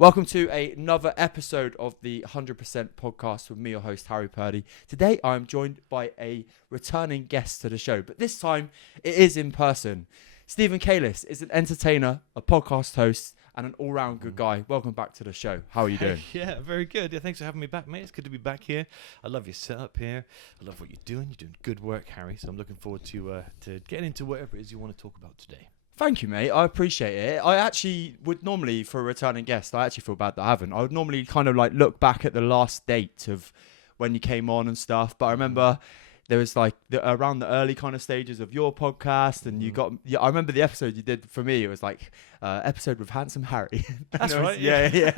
Welcome to another episode of the 100% podcast with me, your host, Harry Purdy. Today, I'm joined by a returning guest to the show, but this time it is in person. Stephen Calis is an entertainer, a podcast host, and an all-round good guy. Welcome back to the show. How are you doing? Yeah, very good. Yeah, thanks for having me back, mate. It's good to be back here. I love your setup here. I love what you're doing. You're doing good work, Harry. So I'm looking forward to getting into whatever it is you want to talk about today. Thank you, mate. I appreciate it. I actually would normally, for a returning guest, I actually feel bad that I haven't. I would normally kind of like look back at the last date of when you came on and stuff. But I remember there was like around the early kind of stages of your podcast, and you got. Yeah, I remember the episode you did for me. It was like episode with Handsome Harry. That's right. Yeah. Yeah,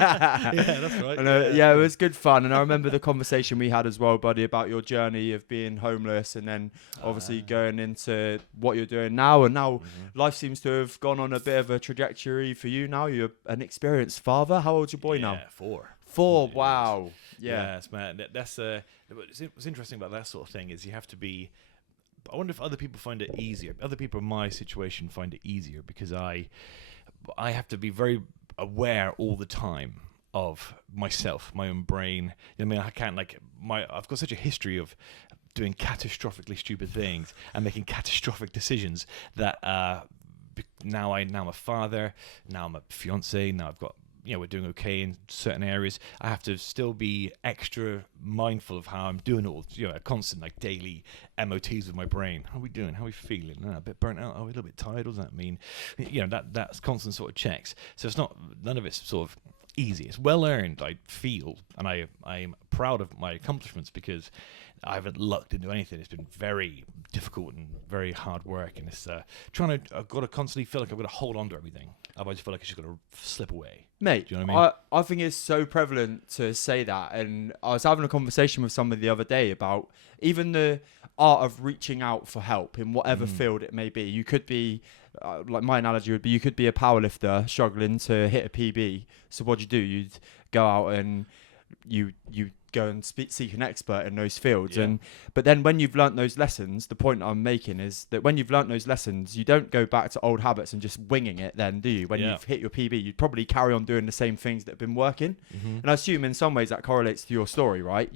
that's right. And, it was good fun. And I remember the conversation we had as well, buddy, about your journey of being homeless, and then obviously going into what you're doing now. And now life seems to have gone on a bit of a trajectory for you. Now you're an experienced father. How old's your boy now? 4. 4. Yeah, Wow. Yes, man. That's what's interesting about that sort of thing is you have to be. I wonder if other people find it easier. Other people in my situation find it easier because I have to be very aware all the time of myself, my own brain. I mean, I can't I've got such a history of doing catastrophically stupid things and making catastrophic decisions that now I'm a father, now I'm a fiance, now I've got. We're doing okay in certain areas. I have to still be extra mindful of how I'm doing all, a constant daily MOTs with my brain. How are we doing? How are we feeling? A bit burnt out? Are we a little bit tired? What does that mean? That's constant sort of checks. So none of it's sort of easy. It's well earned, I feel, and I'm proud of my accomplishments because I haven't lucked into anything. It's been very difficult and very hard work, and it's I've got to constantly feel like I've got to hold on to everything. Otherwise, I feel like it's just going to slip away. Mate, do you know what I mean? I think it's so prevalent to say that. And I was having a conversation with somebody the other day about even the art of reaching out for help in whatever field it may be. You could be, like my analogy would be, you could be a powerlifter struggling to hit a PB. So what do? You'd go out and you go and seek an expert in those fields. Yeah. But then when you've learnt those lessons, the point I'm making is that when you've learnt those lessons, you don't go back to old habits and just winging it then, do you? When you've hit your PB, you'd probably carry on doing the same things that have been working. And I assume in some ways that correlates to your story, right?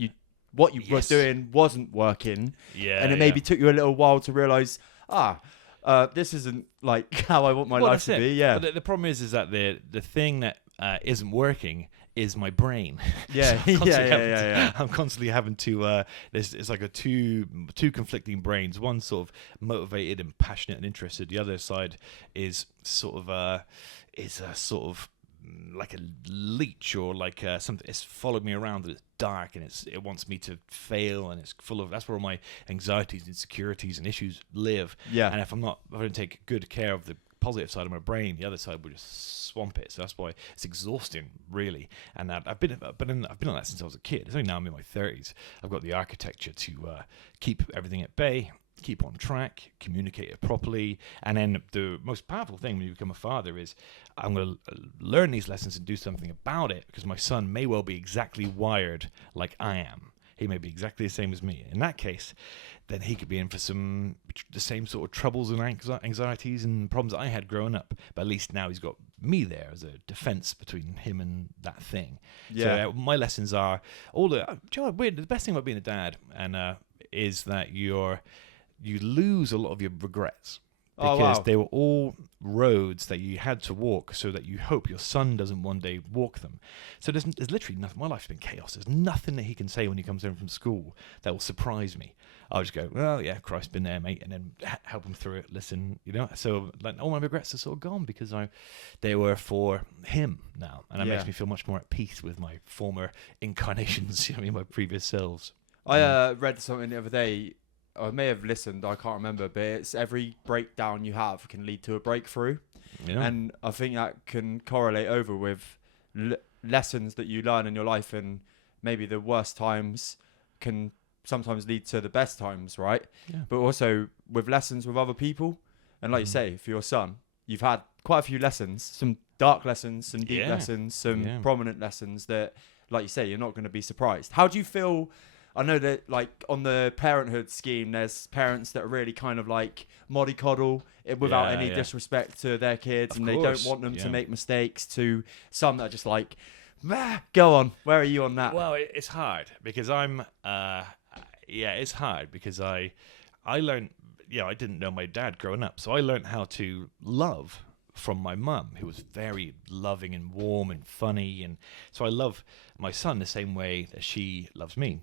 What you were doing wasn't working. And it maybe took you a little while to realise, this isn't like how I want my life to be. Yeah. But the problem is that the thing that isn't working is my brain. Yeah. I'm constantly having to. It's like two conflicting brains. One sort of motivated and passionate and interested. The other side is sort of like a leech or like something. It's followed me around. And it's dark and it wants me to fail, and it's full of. That's where all my anxieties, insecurities, and issues live. Yeah. And if I don't take good care of the positive side of my brain, the other side will just swamp it. So that's why it's exhausting, really. And I've been on that since I was a kid. It's only now I'm in my 30s. I've got the architecture to keep everything at bay, keep on track, communicate it properly. And then the most powerful thing when you become a father is I'm going to learn these lessons and do something about it, because my son may well be exactly wired like I am. He may be exactly the same as me. In that case, then he could be in for the same sort of troubles and anxieties and problems that I had growing up. But at least now he's got me there as a defense between him and that thing. Yeah. So my lessons are the best thing about being a dad is that you lose a lot of your regrets. Because they were all roads that you had to walk so that you hope your son doesn't one day walk them. So there's literally nothing. My life's been chaos. There's nothing that he can say when he comes home from school that will surprise me. I'll just go, well, yeah, Christ's been there, mate, and then help him through it, listen, So all my regrets are sort of gone because they were for him now. And it makes me feel much more at peace with my former incarnations, my previous selves. I read something the other day. I may have listened, I can't remember, but it's every breakdown you have can lead to a breakthrough. Yeah. And I think that can correlate over with lessons that you learn in your life, and maybe the worst times can sometimes lead to the best times, right? Yeah. But also with lessons with other people. And like you say, for your son, you've had quite a few lessons, some dark lessons, some deep lessons, some prominent lessons that, like you say, you're not going to be surprised. How do you feel? I know that like on the parenthood scheme, there's parents that are really kind of like mollycoddle without any disrespect to their kids, and they don't want them to make mistakes. To some that are just like, go on. Where are you on that? Well, it's hard because it's hard because I learned, I didn't know my dad growing up, so I learned how to love from my mum, who was very loving and warm and funny, and so I love my son the same way that she loves me.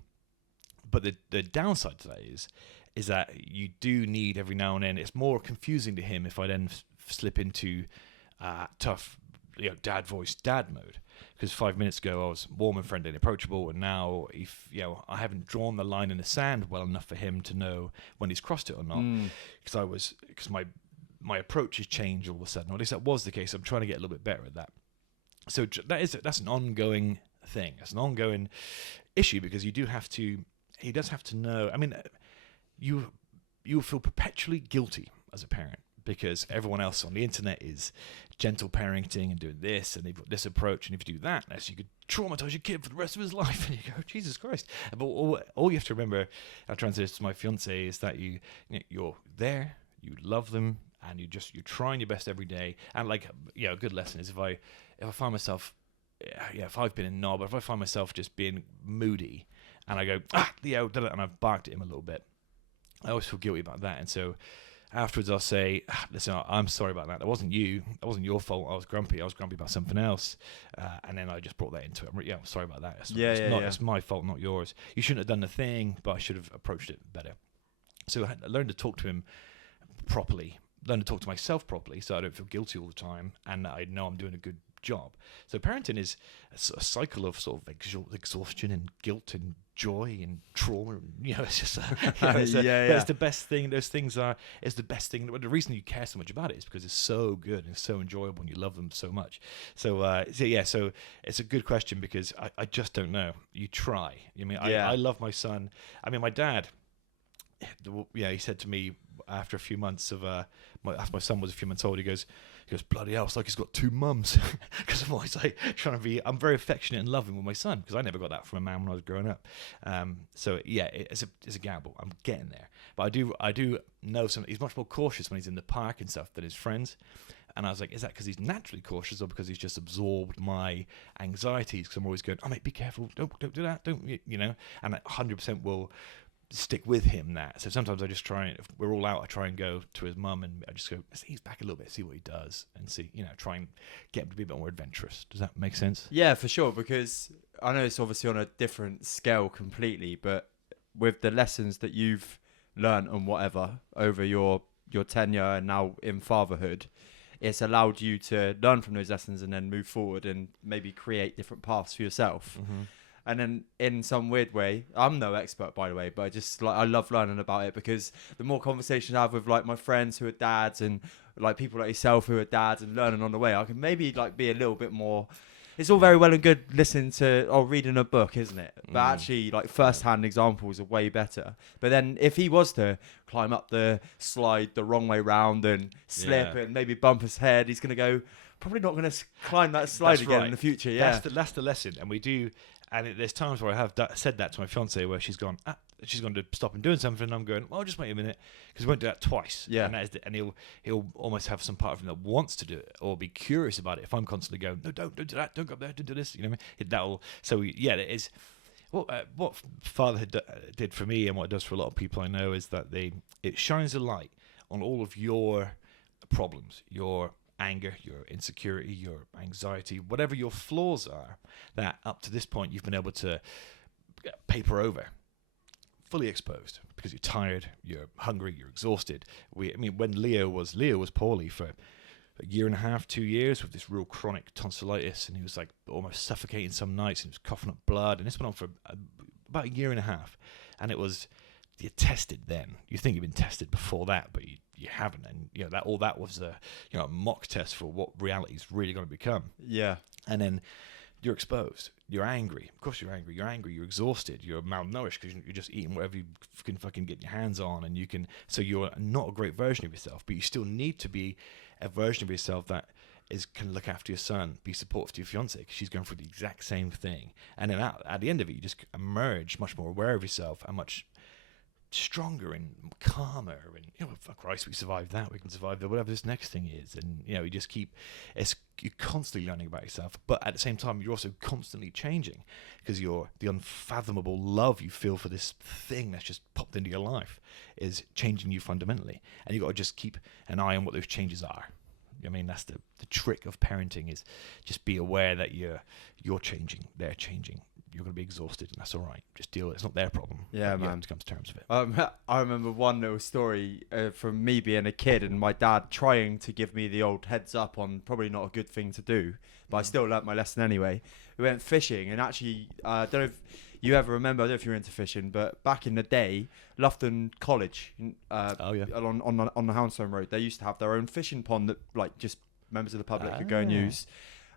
But the downside to that is that you do need every now and then. It's more confusing to him if I then slip into tough, dad voice, dad mode. Because 5 minutes ago I was warm and friendly and approachable, and now if I haven't drawn the line in the sand well enough for him to know when he's crossed it or not. Because my approach has changed all of a sudden. Or at least that was the case. I'm trying to get a little bit better at that. So that's an ongoing thing. It's an ongoing issue because he does have to know. I mean, you feel perpetually guilty as a parent because everyone else on the internet is gentle parenting and doing this, and they've got this approach, and if you do that, you could traumatize your kid for the rest of his life. And you go, Jesus Christ! But all you have to remember, I try and say this to my fiance, is that you're there, you love them, and you're trying your best every day. And like, a good lesson is if I find myself, if I've been in knob, if I find myself just being moody, and I go, Leo, and I've barked at him a little bit, I always feel guilty about that. And so afterwards I'll say, listen, I'm sorry about that. That wasn't you. That wasn't your fault. I was grumpy about something else. And then I just brought that into it. I'm sorry about that. It's my fault, not yours. You shouldn't have done the thing, but I should have approached it better. So I learned to talk to him properly, learn to talk to myself properly so I don't feel guilty all the time, and I know I'm doing a good job. So parenting is a cycle of sort of exhaustion and guilt and joy and trauma, and it's just it's the best thing. Those things it's the best thing. The reason you care so much about it is because it's so good and so enjoyable and you love them so much. So it's a good question because I just don't know. You try. I love my son. I mean, my dad, he said to me after a few months of after my son was a few months old, he goes, bloody hell, it's like he's got two mums. Because I'm always like I'm very affectionate and loving with my son, because I never got that from a man when I was growing up. It's a gamble. I'm getting there, but I do know he's much more cautious when he's in the park and stuff than his friends. And I was like, is that because he's naturally cautious, or because he's just absorbed my anxieties? Because I'm always going, mate, be careful, don't do that, don't. And I 100% will stick with him that. So sometimes I just try, if we're all out, I try and go to his mum and I just go, he's back a little bit, see what he does, and see, try and get him to be a bit more adventurous. Does that make sense? Yeah, for sure, because I know it's obviously on a different scale completely, but with the lessons that you've learned and whatever over your tenure and now in fatherhood, it's allowed you to learn from those lessons and then move forward and maybe create different paths for yourself. Mm-hmm. And then in some weird way, I'm no expert, by the way, but I love learning about it, because the more conversations I have with like my friends who are dads and like people like yourself who are dads and learning on the way, I can maybe like be a little bit more. It's all very well and good listening to or reading a book, isn't it? But actually, like first-hand examples are way better. But then if he was to climb up the slide the wrong way round and slip and maybe bump his head, he's going to go, probably not going to climb that slide again in the future. Yeah, that's the lesson, and we do. And there's times where I have said that to my fiance, where she's gone to stop him doing something, and I'm going, well, just wait a minute, because he won't do that twice. Yeah. And he'll almost have some part of him that wants to do it or be curious about it. If I'm constantly going, no, don't do that, don't go up there, don't do this, that'll. So it is. What fatherhood did for me, and what it does for a lot of people I know, is that it shines a light on all of your problems, your anger, your insecurity, your anxiety, whatever your flaws are, that up to this point you've been able to paper over, fully exposed, because you're tired, you're hungry, you're exhausted. When Leo was poorly for a year and a half, 2 years, with this real chronic tonsillitis, and he was like almost suffocating some nights, and he was coughing up blood, and this went on for about a year and a half, and you're tested then. You think you've been tested before that, but you haven't, and that was a mock test for what reality is really going to become. Yeah. And then you're exposed. You're angry. Of course you're angry. You're exhausted. You're malnourished because you're just eating whatever you can fucking get your hands on, and so you're not a great version of yourself, but you still need to be a version of yourself that can look after your son, be supportive to your fiance, because she's going through the exact same thing. And then at the end of it, you just emerge much more aware of yourself and much stronger and calmer, and for Christ, we survived that, we can survive whatever this next thing is. And you just you're constantly learning about yourself, but at the same time you're also constantly changing, because the unfathomable love you feel for this thing that's just popped into your life is changing you fundamentally, and you've got to just keep an eye on what those changes are. I mean, that's the trick of parenting, is just be aware that you're changing, they're changing. You're going to be exhausted, and that's all right. Just deal with it. It's not their problem. Yeah, man. You have to come to terms with it. I remember one little story from me being a kid and my dad trying to give me the old heads up on probably not a good thing to do, but I still learnt my lesson anyway. We went fishing, and actually, I don't know if you ever remember, I don't know if you're into fishing, but back in the day, Loughton College, on the Houndstone Road, they used to have their own fishing pond that like just members of the public could go and use.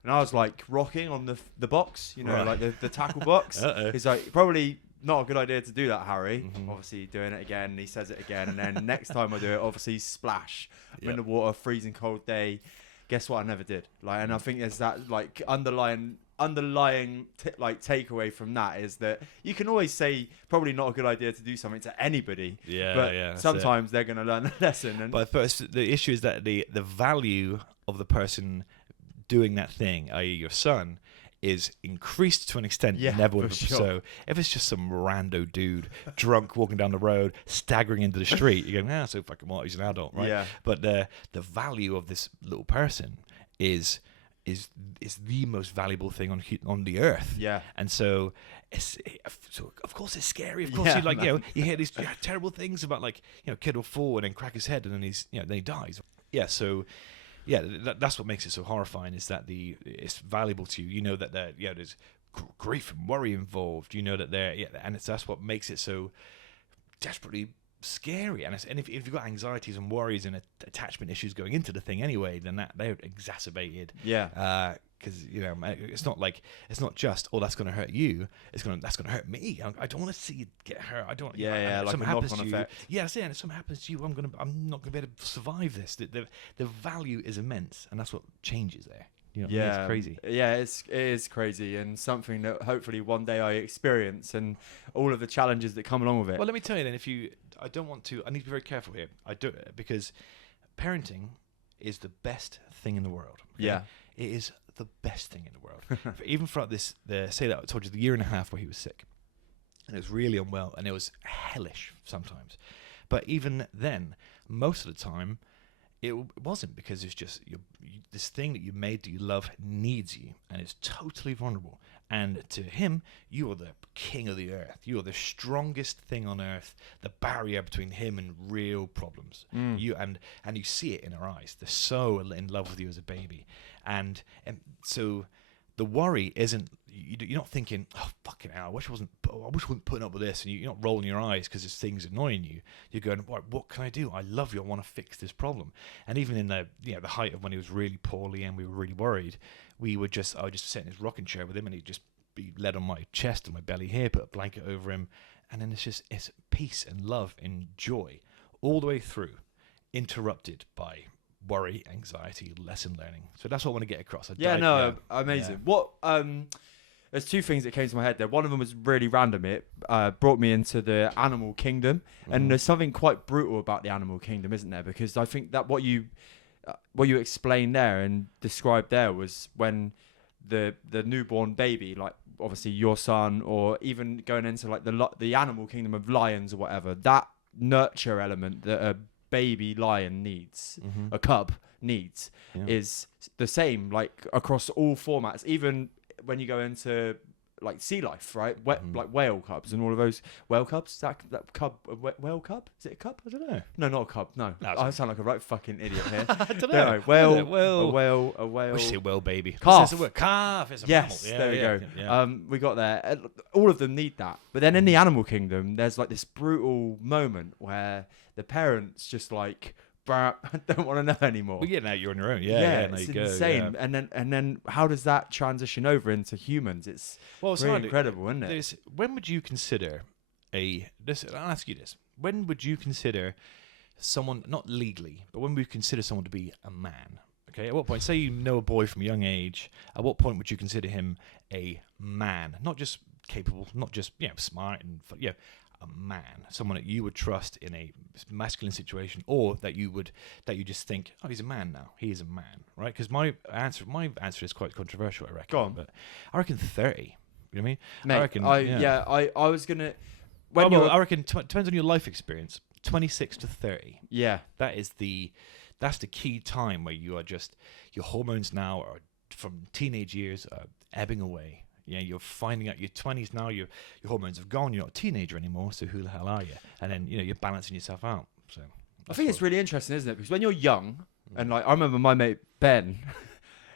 And I was like rocking on the box, like the tackle box. He's like, probably not a good idea to do that, Harry. Mm-hmm. Obviously doing it again, and he says it again. And then next time I do it, obviously splash. I'm in the water, freezing cold day. Guess what? I never did. And I think there's that like underlying takeaway from that is that you can always say probably not a good idea to do something to anybody. But sometimes they're going to learn a lesson. But first, the issue is that the value of the person doing that thing, i.e. your son, is increased to an extent you never would have. Sure. So if it's just some rando dude drunk walking down the road, staggering into the street, you're going, so fucking what, he's an adult, right? Yeah. But the value of this little person is the most valuable thing on the earth. Yeah. And so of course it's scary. Of course you hear these terrible things about kid will fall and then crack his head and then then he dies. Yeah. So. Yeah, that's what makes it so horrifying, is that it's valuable to you. You know that there's grief and worry involved. You know that that's what makes it so desperately scary. And if you've got anxieties and worries and attachment issues going into the thing anyway, then they're exacerbated. Yeah. Because it's not just that's going to hurt you. That's going to hurt me. I don't want to see you get hurt. I don't. Yeah, like something happens to you. Effect. Yeah, that's it. And if something happens to you, I'm not going to be able to survive this. The value is immense, and that's what changes there. It's crazy. Yeah, it is crazy, and something that hopefully one day I experience, and all of the challenges that come along with it. Well, let me tell you then. I need to be very careful here. Because parenting is the best thing in the world. Okay? Yeah, it is the best thing in the world. Even throughout say that I told you the year and a half where he was sick, and it was really unwell, and it was hellish sometimes. But even then, most of the time, it wasn't, because it's just this thing that you made that you love needs you, and it's totally vulnerable. And to him, you are the king of the earth. You are the strongest thing on earth. The barrier between him and real problems. You see it in her eyes. They're so in love with you as a baby, and so the worry isn't. You're not thinking, oh fucking hell, I wish I wasn't putting up with this, and you're not rolling your eyes because this thing's annoying you. You're going, what can I do? I love you. I want to fix this problem. And even in the height of when he was really poorly and we were really worried, I would just sit in his rocking chair with him, and he'd just be led on my chest and my belly here, put a blanket over him, and then it's peace and love and joy all the way through, interrupted by worry, anxiety, lesson learning. So that's what I want to get across. Amazing. Yeah. What there's two things that came to my head there. One of them was really random. It brought me into the animal kingdom, and there's something quite brutal about the animal kingdom, isn't there? Because I think that what you explained there and described there was when the newborn baby, like obviously your son, or even going into like the animal kingdom of lions or whatever, that nurture element that a baby lion needs, a cub needs, is the same like across all formats. Even when you go into like sea life, right? Like whale cubs and all of those whale cubs. That cub, whale cub? Is it a cub? I don't know. No, not a cub. No, I sound like a right fucking idiot here. I don't know. A whale. We say whale baby. Calf. Calf. It's a mammal. Yeah, there we go. Yeah. We got there. All of them need that. But then in the animal kingdom, there's like this brutal moment where the parents just like, I don't want to know anymore. Well, now you're on your own. It's insane. Yeah. And then how does that transition over into humans? It's really incredible, isn't it? When would you consider I'll ask you this. When would you consider someone, not legally, but when would you consider someone to be a man? Okay, at what point, say you know a boy from a young age, at what point would you consider him a man? Not just capable, not just smart and a man, someone that you would trust in a masculine situation, or that you just think, oh, he's a man now. He is a man, right? Because my answer is quite controversial, I reckon. Go on. But I reckon 30. You know what I mean? Mate, I was gonna. I reckon depends on your life experience. 26 to 30. Yeah, that's the key time where you are just, your hormones now are from teenage years are ebbing away. Yeah, you're finding out your 20s now, your hormones have gone, you're not a teenager anymore, so who the hell are you? And then, you're balancing yourself out. So I think it's really interesting, isn't it? Because when you're young, and like I remember my mate Ben,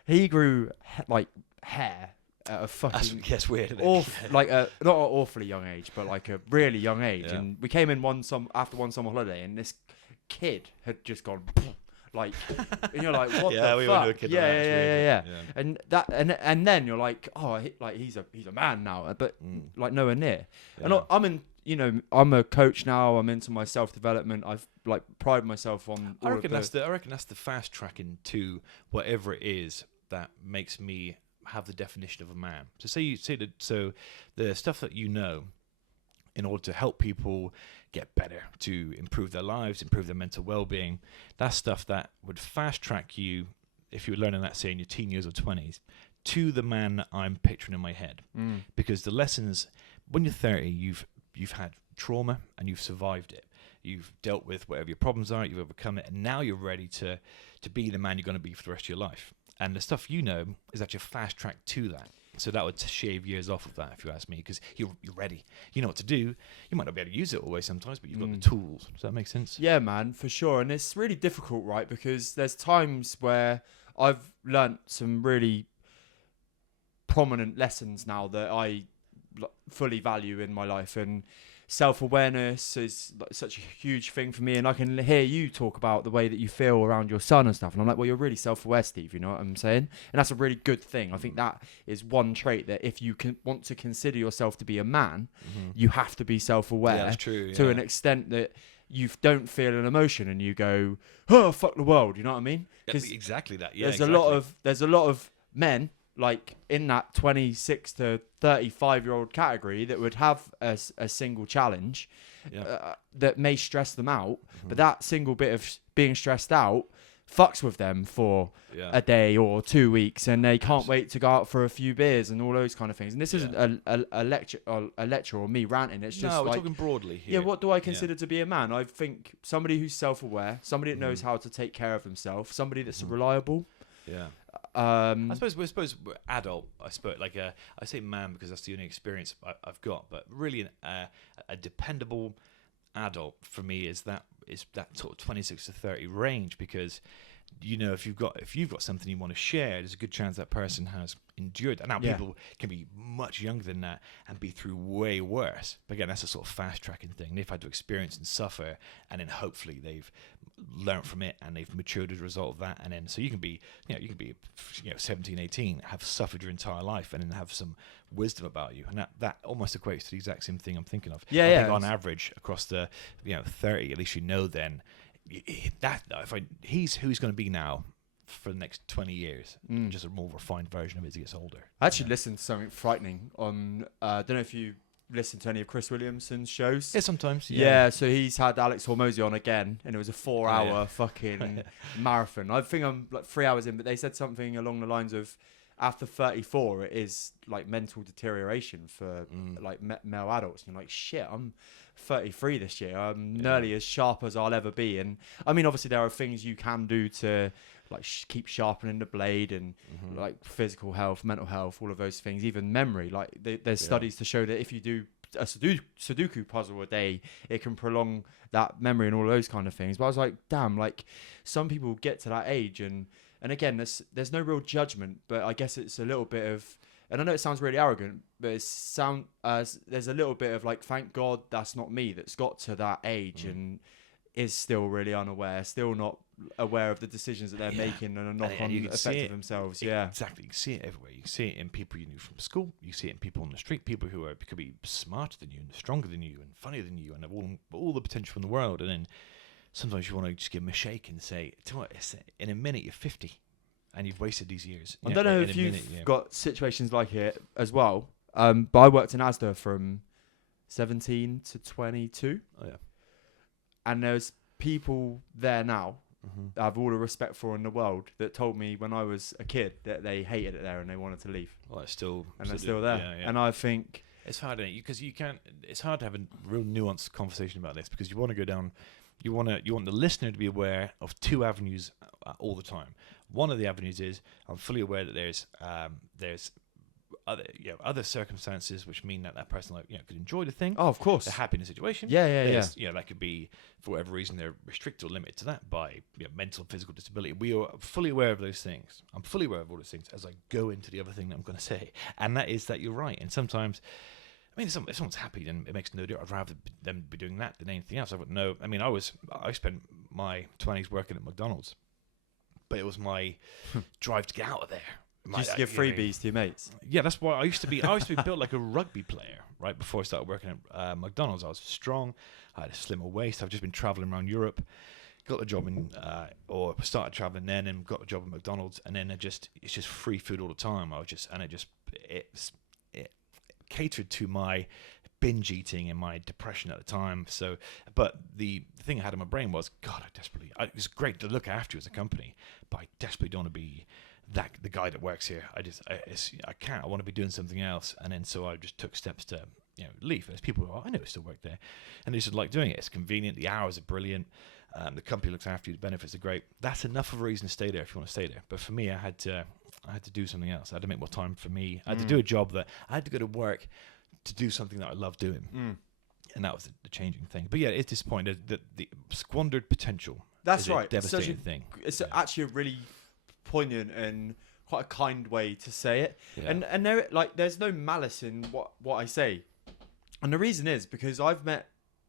he grew like hair at a fucking weird, not an awfully young age, but like a really young age. Yeah. And we came in after one summer holiday, and this kid had just gone like, and you're like, what the fuck? Knew a kid yeah. And then you're like, oh, he's a man now, but like nowhere near. Yeah. And I'm a coach now. I'm into my self-development. I've like pride myself on. I reckon that's the fast tracking to whatever it is that makes me have the definition of a man. So the stuff that in order to help people get better, to improve their lives, improve their mental well-being, that's stuff that would fast track you, if you were learning that, say, in your teen years or 20s, to the man that I'm picturing in my head. Because the lessons, when you're 30, you've had trauma and you've survived it. You've dealt with whatever your problems are, you've overcome it, and now you're ready to be the man you're going to be for the rest of your life. And the stuff is actually a fast track to that. So that would shave years off of that, if you ask me, because you're ready. You know what to do. You might not be able to use it always sometimes, but you've got the tools. Does that make sense? Yeah, man, for sure. And it's really difficult, right? Because there's times where I've learnt some really prominent lessons now that I fully value in my life. And self-awareness is like such a huge thing for me, and I can hear you talk about the way that you feel around your son and stuff, and I'm like, well, you're really self-aware, Steve, you know what I'm saying? And that's a really good thing. I think that is one trait that if you want to consider yourself to be a man, you have to be self-aware. Yeah, that's true, to an extent that you don't feel an emotion and you go, oh, fuck the world, you know what I mean? Exactly that. Yeah, there's a lot of men like in that 26 to 35-year-old category that would have a single challenge that may stress them out, but that single bit of being stressed out fucks with them for a day or 2 weeks, and they can't wait to go out for a few beers and all those kind of things. And this isn't a lecture or me ranting. It's just we're talking broadly here. Yeah, what do I consider to be a man? I think somebody who's self-aware, somebody that knows how to take care of themselves, somebody that's reliable. Yeah. I suppose we're adult. I say man because that's the only experience I've got. But really, a dependable adult for me is that sort of 26 to 30 range, because if you've got something you want to share, there's a good chance that person has endured that. Now people can be much younger than that and be through way worse. But again, that's a sort of fast tracking thing. They've had to experience and suffer, and then hopefully they've learned from it and they've matured as a result of that. And then so you can be 17, 18, have suffered your entire life, and then have some wisdom about you, and that almost equates to the exact same thing I'm thinking of. I think on average across the 30, at least then he's who he's going to be now for the next 20 years, just a more refined version of it as he gets older. I actually listened to something frightening on I don't know if you listen to any of Chris Williamson's shows. Yeah, sometimes. Yeah, so he's had Alex Hormozy on again, and it was a 4-hour fucking marathon. I think I'm like 3 hours in, but they said something along the lines of, after 34, it is like mental deterioration for like male adults. And you're like, shit, I'm 33 this year. I'm nearly as sharp as I'll ever be. And I mean, obviously there are things you can do to like keep sharpening the blade, and like physical health, mental health, all of those things, even memory. Like there's studies to show that if you do a Sudoku puzzle a day, it can prolong that memory and all those kind of things. But I was like, damn, like some people get to that age, and again, there's no real judgment, but I guess it's a little bit of, and I know it sounds really arrogant, but there's a little bit of like, thank God that's not me, that's got to that age and is still really unaware, still not aware of the decisions that they're making, and a knock-on effect of themselves. Exactly. You can see it everywhere. You can see it in people you knew from school. You see it in people on the street, people who could be smarter than you and stronger than you and funnier than you and have all the potential in the world. And then sometimes you want to just give them a shake and say, in a minute you're 50. and you've wasted these years. I don't know if you've got situations like it as well, but I worked in Asda from 17 to 22. Oh yeah. And there's people there now I have all the respect for in the world that told me when I was a kid that they hated it there and they wanted to leave. Well, it's still... And they're still there. Yeah. And I think... It's hard, isn't it? Because you can't... It's hard to have a real nuanced conversation about this because you want to go down... You want the listener to be aware of two avenues all the time. One of the avenues is I'm fully aware that there's other circumstances which mean that person could enjoy the thing. Oh, of course. They're happy in the situation. Yeah. That could be for whatever reason they're restricted or limited to that by mental, physical disability. We are fully aware of those things. I'm fully aware of all those things as I go into the other thing that I'm going to say, and that is that you're right. And sometimes, I mean, if someone's happy, then it makes no difference. I'd rather them be doing that than anything else. I spent my 20s working at McDonald's, but it was my drive to get out of there. You used to give freebies to your mates. Yeah, that's why I used to be built like a rugby player, right? Before I started working at McDonald's, I was strong. I had a slimmer waist. I've just been traveling around Europe, got a job in, or started traveling then, and got a job at McDonald's, and then it's just free food all the time. It catered to my binge eating and my depression at the time. So, but the thing I had in my brain was, God, it's great to look after you as a company, but I desperately don't want to be the guy that works here. I can't. I want to be doing something else. And then so I just took steps to leave. There's people who I know still work there, and they just like doing it. It's convenient. The hours are brilliant. The company looks after you. The benefits are great. That's enough of a reason to stay there if you want to stay there. But for me, I had to do something else. I had to make more time for me. I had to do a job that I had to go to work to do something that I love doing. And that was the changing thing. But yeah, it's disappointing that the squandered potential. That's right. A devastating thing. It's actually a really poignant and quite a kind way to say it. Yeah. And there's no malice in what I say. And the reason is because I've met,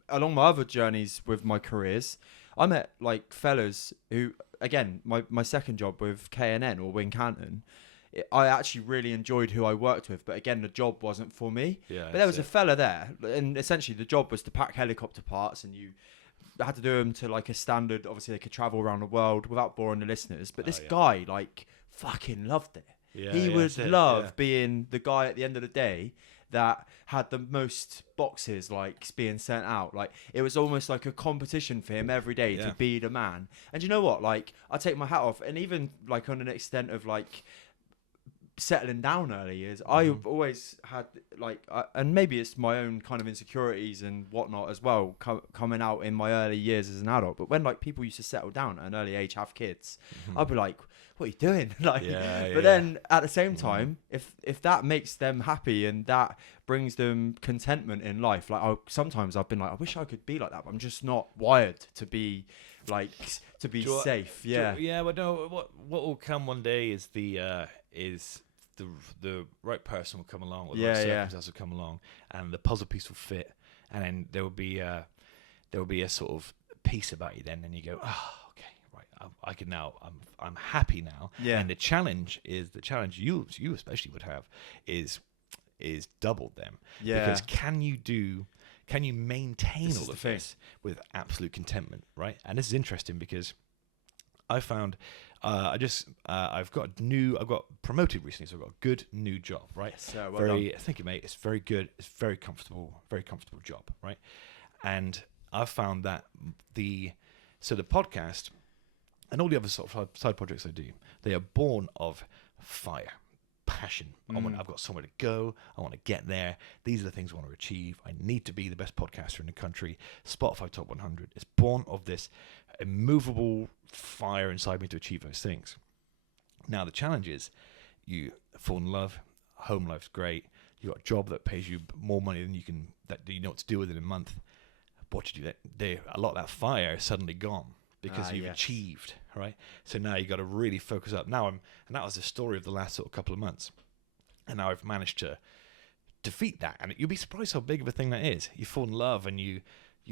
along my other journeys with my careers, I met fellas who, again, my second job with K&N or Wincanton, I actually really enjoyed who I worked with, but again, the job wasn't for me. Yeah, but there was a fella there, and essentially the job was to pack helicopter parts, and you had to do them to a standard. Obviously, they could travel around the world without boring the listeners. But this guy fucking loved it. Yeah, he would love being the guy at the end of the day that had the most boxes being sent out. It was almost like a competition for him every day to be the man. And you know what? I take my hat off, and even on an extent of settling down early years, I've always had and maybe it's my own kind of insecurities and whatnot as well coming out in my early years as an adult. But when people used to settle down at an early age, have kids, I'd be like, what are you doing? But then at the same time, if that makes them happy and that brings them contentment in life, sometimes I've been I wish I could be like that, but I'm just not wired to be safe. But no, what will come one day is the right person will come along, or the right circumstance will come along, and the puzzle piece will fit, and then there will be a sort of peace about you then, and you go, oh, okay, right, I can now, I'm happy now. And the challenge you especially would have is doubled them. Because can you maintain all of this with absolute contentment, right? And this is interesting because I found I've got promoted recently, so I've got a good new job, right? So well done. Thank you, mate. It's very good. It's very comfortable job, right? And I've found that the podcast and all the other sort of side projects I do, they are born of fire, passion. I've got somewhere to go. I want to get there. These are the things I want to achieve. I need to be the best podcaster in the country. Spotify Top 100 is born of this immovable fire inside me to achieve those things. Now the challenge is you fall in love, home life's great, you got a job that pays you more money than you know what to do with in a month. What you do, a lot of that fire is suddenly gone because you've achieved, right? So now you got to really focus up. And that was the story of the last sort of couple of months. And now I've managed to defeat that, and you'll be surprised how big of a thing that is. You fall in love and you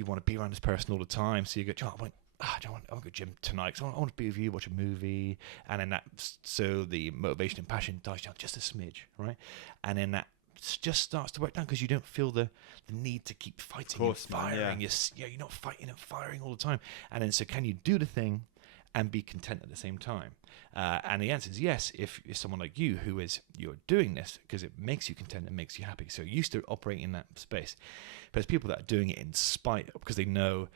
want to be around this person all the time, so you go, I want to go to the gym tonight, so I want to be with you, watch a movie, and then so the motivation and passion dies down just a smidge, right? And then that just starts to work down because you don't feel the need to keep fighting and firing. You're not fighting and firing all the time. And then so can you do the thing and be content at the same time? And the answer is yes, if you're someone like you you're doing this because it makes you content and makes you happy. So you're used to operating in that space. But there's people that are doing it in spite because they know,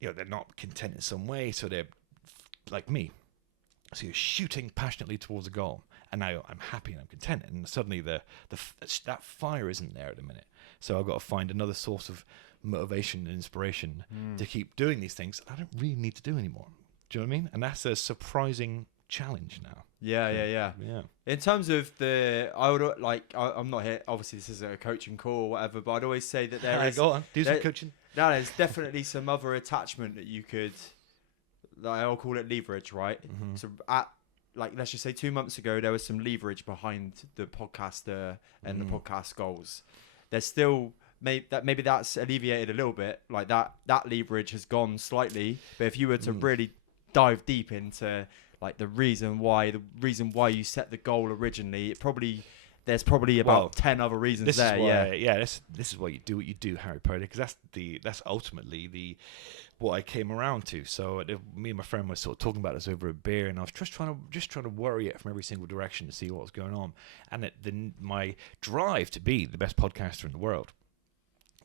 they're not content in some way. So they're like me. So you're shooting passionately towards a goal, and now I'm happy and I'm content. And suddenly that fire isn't there at the minute. So I've got to find another source of motivation and inspiration to keep doing these things I don't really need to do anymore. Do you know what I mean? And that's a surprising challenge now. Yeah. In terms of I'm not here, obviously this isn't a coaching call or whatever, but I'd always say that go on, do some coaching. No, there's definitely some other attachment that you could, I'll call it leverage, right? So let's just say 2 months ago, there was some leverage behind the podcaster and the podcast goals. There's still, maybe that's alleviated a little bit, like that leverage has gone slightly, but if you were to really dive deep into like the reason why you set the goal originally, there's probably about 10 other reasons there. This is why you do what you do, Harry Potter, because that's ultimately what I came around to. So me and my friend were sort of talking about this over a beer, and I was just trying to worry it from every single direction to see what was going on. And my drive to be the best podcaster in the world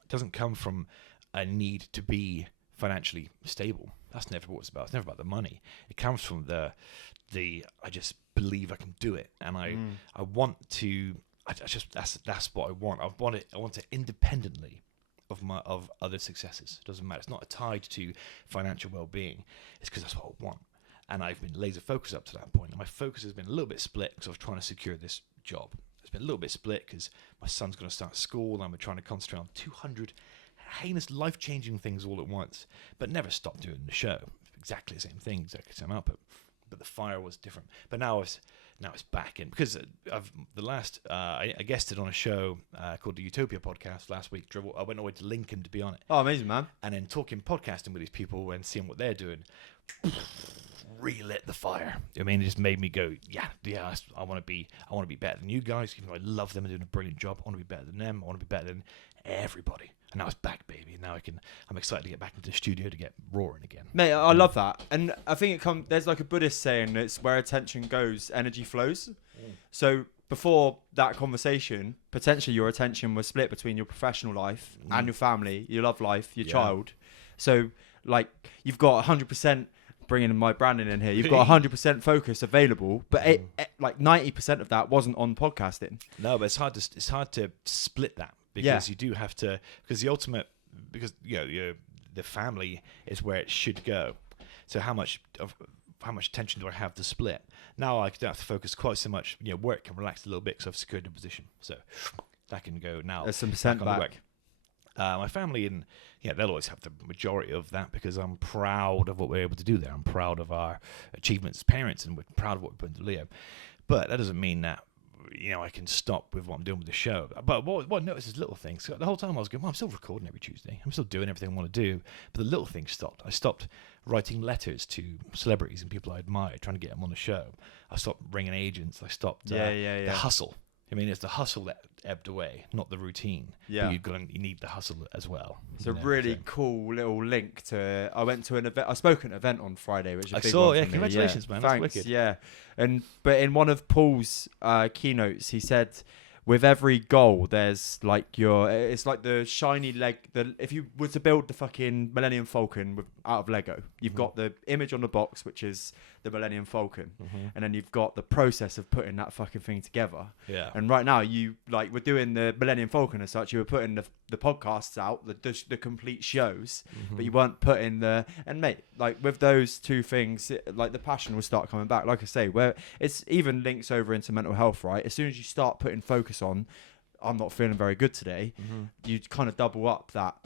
doesn't come from a need to be financially stable. That's never what it's about. It's never about the money. It comes from the I just believe I can do it, and I want to. That's what I want. I want it independently of other successes. It doesn't matter. It's not tied to financial well-being. It's because that's what I want, and I've been laser focused up to that point. And my focus has been a little bit split because I was trying to secure this job. It's been a little bit split because my son's going to start school, and I'm trying to concentrate on 200 heinous, life-changing things all at once, but never stop doing the show. Exactly the same thing, exactly the same output, but the fire was different. But now it's back in because I guested on a show called the Utopia Podcast last week. I went all the way to Lincoln to be on it. Oh, amazing, man! And then podcasting with these people and seeing what they're doing, relit the fire. I mean, it just made me go, yeah. I want to be better than you guys. Even though I love them and doing a brilliant job, I want to be better than them. I want to be better than everybody. And now it's back, baby. And now I'm excited to get back into the studio to get roaring again. Mate, I love that. And I think there's like a Buddhist saying, it's where attention goes, energy flows. So before that conversation, potentially your attention was split between your professional life and your family, your love life, your child. So like you've got 100%, bringing my branding in here, you've got 100% focus available, but like 90% of that wasn't on podcasting. No, but it's hard to split that. Because you do have to, because the ultimate, because the family is where it should go. So how much attention do I have to split? Now I don't have to focus quite so much. Work can relax a little bit because I've secured a position, so that can go now. There's some percent back. My family and they'll always have the majority of that because I'm proud of what we're able to do there. I'm proud of our achievements as parents, and we're proud of what we put into Leo. But that doesn't mean that I can stop with what I'm doing with the show. But what I noticed is little things. The whole time I was going, well, I'm still recording every Tuesday. I'm still doing everything I want to do. But the little things stopped. I stopped writing letters to celebrities and people I admired, trying to get them on the show. I stopped ringing agents. I stopped the hustle. I mean, it's the hustle that ebbed away, not the routine. Yeah. But you need the hustle as well. It's a really cool little link to. I went to an event. I spoke at an event on Friday, which is a big saw. One for Congratulations, man. Thanks. That's wicked. Yeah, but in one of Paul's keynotes, he said, with every goal, there's like it's like the shiny leg. If you were to build the fucking Millennium Falcon out of Lego, you've got the image on the box, which is the Millennium Falcon, and then you've got the process of putting that fucking thing together. Yeah. And right now, we're doing the Millennium Falcon as such. You were putting the podcasts out, the complete shows, but you weren't putting and mate, like with those two things, like the passion will start coming back. Like I say, where it's even links over into mental health, right? As soon as you start putting focus on, I'm not feeling very good today, you kind of double up that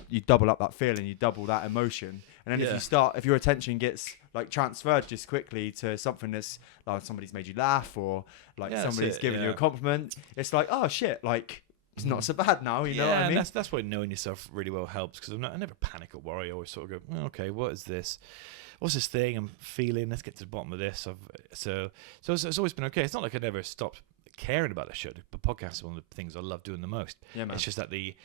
feeling, you double that emotion. And then if your attention gets like transferred just quickly to something that's like somebody's made you laugh or like somebody's given you a compliment, it's like, oh shit, like it's not so bad now, you know what I mean? That's why knowing yourself really well helps, because I never panic or worry. I always sort of go, well, okay, what is this? What's this thing I'm feeling? Let's get to the bottom of this. So it's always been okay. It's not like I never stopped caring about the show. The podcast is one of the things I love doing the most. Yeah, man. It's just that the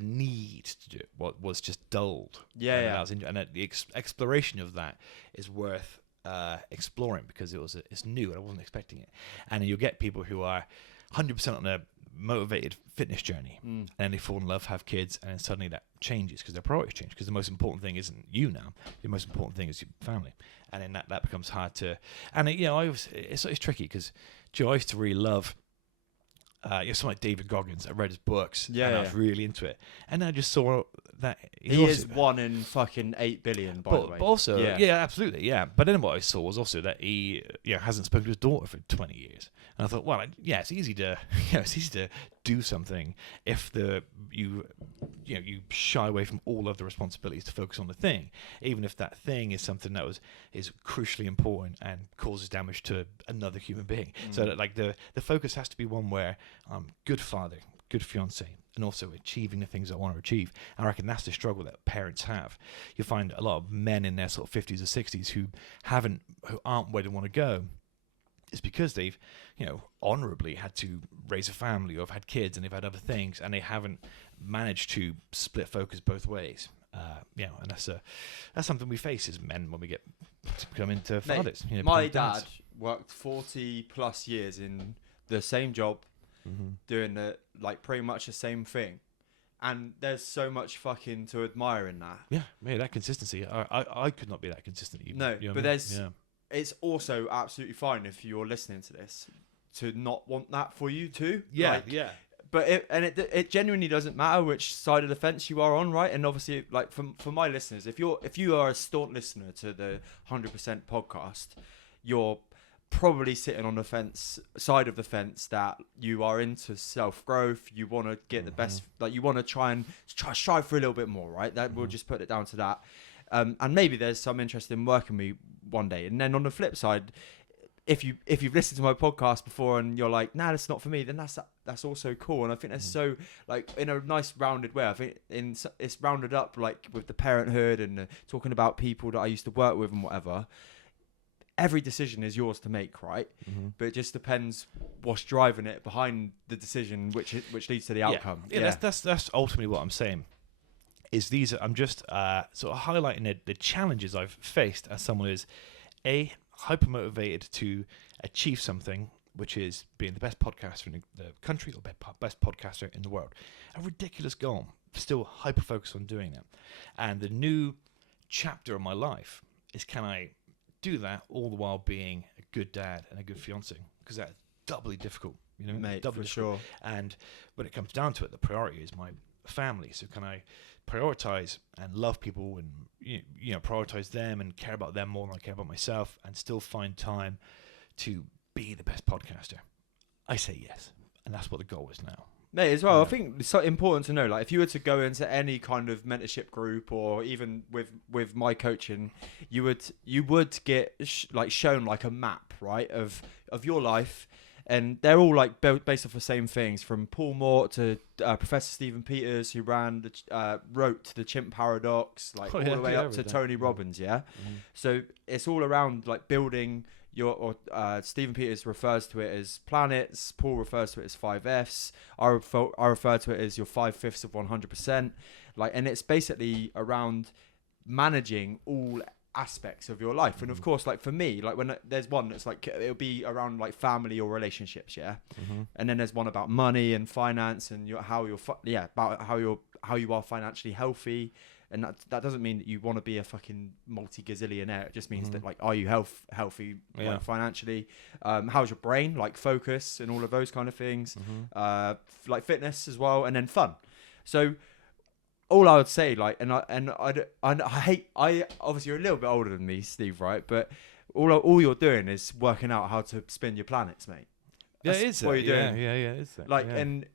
need to do it was just dulled. Yeah. The exploration of that is worth exploring because it's new and I wasn't expecting it. And you'll get people who are 100% on a motivated fitness journey, and then they fall in love, have kids, and then suddenly that changes because their priorities change. Because the most important thing isn't you now; the most important thing is your family, and then that becomes hard to. And it's tricky because I used to really love. Someone like David Goggins. I read his books, and I was really into it. And then I just saw that he is 1 in fucking 8 billion. By the way, but also, absolutely, yeah. But then what I saw was also that he, hasn't spoken to his daughter for 20 years. And I thought, well, it's easy to, it's easy to do something if you shy away from all of the responsibilities to focus on the thing, even if that thing is something that is crucially important and causes damage to another human being. So that the focus has to be one where I'm good father, good fiance, and also achieving the things I want to achieve. I reckon that's the struggle that parents have. You find a lot of men in their sort of 50s or 60s who aren't where they want to go. It's because they've, honorably had to raise a family or have had kids and they've had other things and they haven't managed to split focus both ways. And that's something we face as men when we become into fathers. My dad worked 40 plus years in the same job, doing pretty much the same thing. And there's so much fucking to admire in that. Yeah, that consistency. I could not be that consistent even. No, but there's... Yeah. It's also absolutely fine if you're listening to this to not want that for you too. Yeah, But it genuinely doesn't matter which side of the fence you are on, right? And obviously, for my listeners, if you are a staunch listener to the 100% podcast, you're probably sitting on the side of the fence that you are into self-growth. You want to get the best, you want to try strive for a little bit more, right? That we'll just put it down to that. And maybe there's some interest in working with me one day. And then on the flip side, if you've listened to my podcast before and you're like, nah, that's not for me, then that's also cool. And I think that's so in a nice rounded way. I think it's rounded up with the parenthood and talking about people that I used to work with and whatever. Every decision is yours to make, right? But it just depends what's driving it behind the decision, which leads to the outcome. Yeah. That's ultimately what I'm saying. I'm just sort of highlighting the challenges I've faced as someone who's hyper motivated to achieve something, which is being the best podcaster in the country or best podcaster in the world. A ridiculous goal, still hyper focused on doing that. And the new chapter of my life is, can I do that all the while being a good dad and a good fiance? Because that's doubly difficult, mate, doubly for sure. And when it comes down to it, the priority is my family. So can I prioritize and love people and prioritize them and care about them more than I care about myself and still find time to be the best podcaster? I say yes, and that's what the goal is now. Mate, as well, I think it's so important to know, if you were to go into any kind of mentorship group or even with my coaching, you would get shown a map, right, of your life. And they're all based off the same things, from Paul Mort to Professor Stephen Peters, who wrote the Chimp Paradox, all the way up to Tony Robbins. Yeah, so it's all around building your. Stephen Peters refers to it as planets. Paul refers to it as 5 Fs. I refer to it as your 5/5 of 100%. And it's basically around managing all aspects of your life. And of course, for me, when there's one that's it'll be around family or relationships, and then there's one about money and finance and how you are financially healthy. And that doesn't mean that you want to be a fucking multi-gazillionaire. It just means that are you healthy financially? How's your brain, focus and all of those kind of things, fitness as well, and then fun. So all I would say, I hate, obviously you're a little bit older than me, Steve, right? But all you're doing is working out how to spin your planets, mate. That's it is what you're doing. Yeah, it's that. And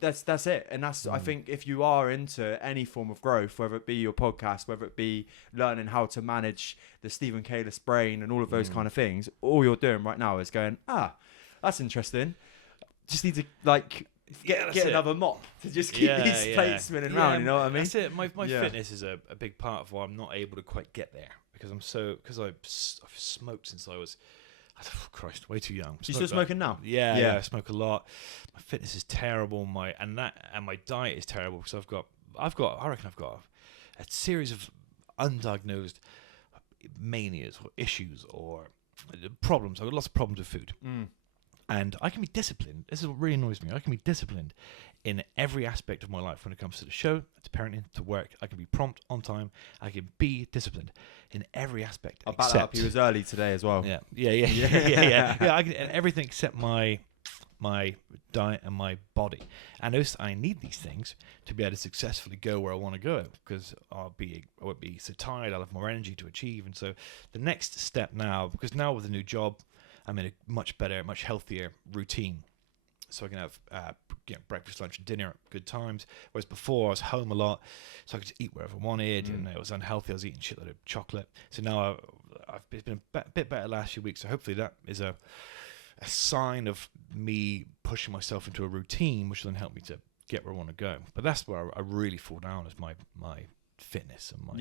that's it. And that's, I think, if you are into any form of growth, whether it be your podcast, whether it be learning how to manage the Stephen Calis brain and all of those kind of things, all you're doing right now is going, that's interesting. Just need to get another mop to just keep these plates spinning round. You know what I mean? That's it. My fitness is a big part of why I'm not able to quite get there, because I've smoked since I was Christ, way too young. You still smoking now? Yeah, I smoke a lot. My fitness is terrible. My diet is terrible because I reckon I've got a series of undiagnosed manias or issues or problems. I've got lots of problems with food. And I can be disciplined. This is what really annoys me. I can be disciplined in every aspect of my life when it comes to the show, to parenting, to work. I can be prompt, on time. I can be disciplined in every aspect. I'll back that up. He was early today as well. Yeah. I can everything except my diet and my body. And I need these things to be able to successfully go where I want to go, because I won't be so tired. I'll have more energy to achieve. And so the next step now, because now with a new job, I'm in a much better, much healthier routine. So I can have breakfast, lunch, and dinner at good times. Whereas before I was home a lot, so I could just eat wherever I wanted, and it was unhealthy. I was eating shitload of chocolate. So now it's been a bit better the last few weeks. So hopefully that is a sign of me pushing myself into a routine, which will then help me to get where I want to go. But that's where I really fall down, is my fitness and my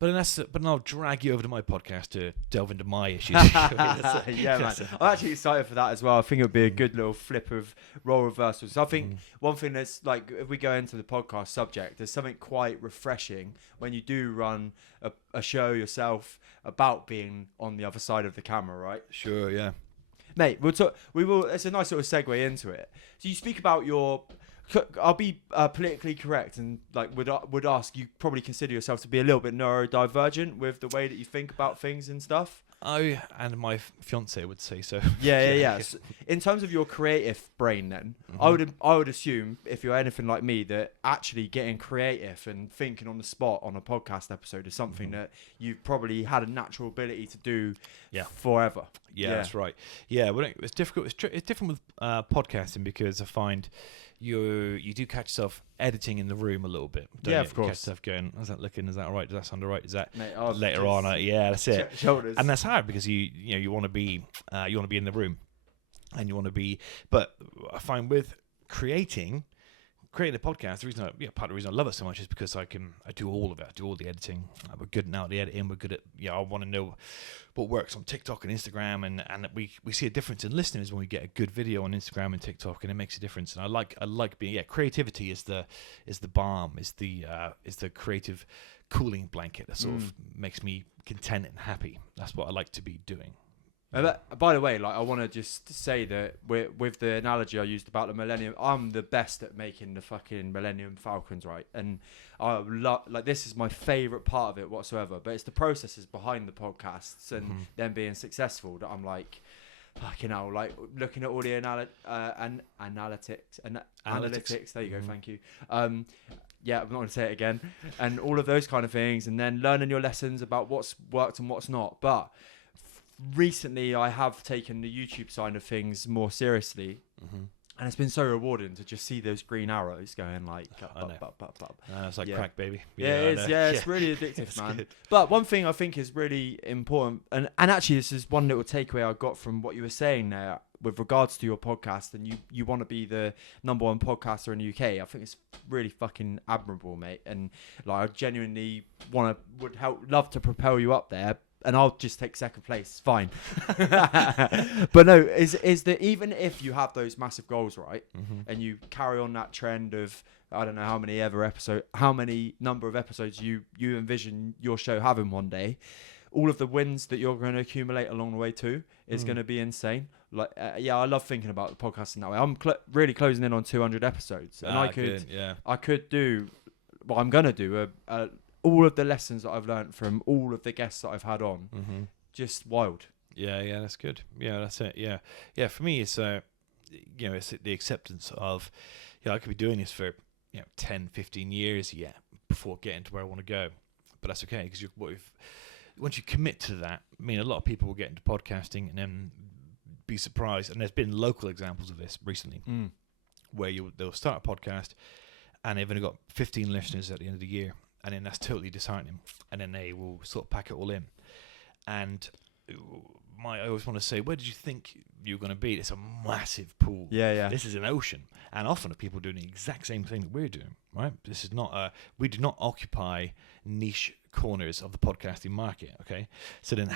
But I'll drag you over to my podcast to delve into my issues. Yeah, man. I'm actually excited for that as well. I think it would be a good little flip of role reversals. I think one thing that's like, if we go into the podcast subject, there's something quite refreshing when you do run a show yourself about being on the other side of the camera, right? Sure, yeah. Mate, we'll talk. We will. It's a nice little segue into it. So you speak about your. I'll be politically correct and would ask, you probably consider yourself to be a little bit neurodivergent with the way that you think about things and stuff. I and my fiance would say so. Yeah. So in terms of your creative brain, then I would assume, if you're anything like me, that actually getting creative and thinking on the spot on a podcast episode is something that you've probably had a natural ability to do forever. Yeah, that's right. Yeah, well, it's difficult. It's different with podcasting, because I find you do catch yourself editing in the room a little bit. Yeah, of course. You catch yourself going, "Is that looking? Is that all right? Does that sound all right? Is that?" Mate, later on? That's it. Shoulders. And that's hard, because you want to be in the room, and you want to be. But I find with creating a podcast, part of the reason I love it so much is because I do all of it. I do all the editing. We're good now at the editing. We're good at I want to know what works on TikTok and Instagram, and we see a difference in listeners when we get a good video on Instagram and TikTok, and it makes a difference. And I like being creativity is the balm, is the creative cooling blanket that sort of makes me content and happy. That's what I like to be doing. By the way, I want to just say that with the analogy I used about the Millennium, I'm the best at making the fucking Millennium Falcons, right? And I this is my favourite part of it whatsoever. But it's the processes behind the podcasts and them being successful that I'm like, fucking hell, looking at all the analytics. There you go, thank you. I'm not going to say it again. And all of those kind of things, and then learning your lessons about what's worked and what's not. But recently I have taken the YouTube side of things more seriously, and it's been so rewarding to just see those green arrows going it's like crack, baby. It's really addictive, man. Good. But one thing I think is really important, and actually this is one little takeaway I got from what you were saying there with regards to your podcast, and you want to be the #1 podcaster in the UK. I think it's really fucking admirable, mate, and I genuinely would love to propel you up there. And I'll just take second place. Fine. But no, is that even if you have those massive goals, right, and you carry on that trend of, I don't know how many number of episodes you envision your show having one day, all of the wins that you're going to accumulate along the way too is going to be insane. I love thinking about the podcasting that way. I'm really closing in on 200 episodes, and I could do, I'm going to do all of the lessons that I've learned from all of the guests that I've had on, just wild. Yeah, that's good. Yeah, that's it. Yeah. For me, it's it's the acceptance of, I could be doing this for 10, 15 years before getting to where I want to go, but that's okay, because once you commit to that, a lot of people will get into podcasting and then be surprised. And there's been local examples of this recently, where they'll start a podcast and they've only got 15 listeners at the end of the year. And then that's totally disheartening. And then they will sort of pack it all in. And I always want to say, where did you think you were going to be? It's a massive pool. Yeah. This is an ocean. And often people doing the exact same thing that we're doing, right? This is not we do not occupy niche corners of the podcasting market, okay? So then,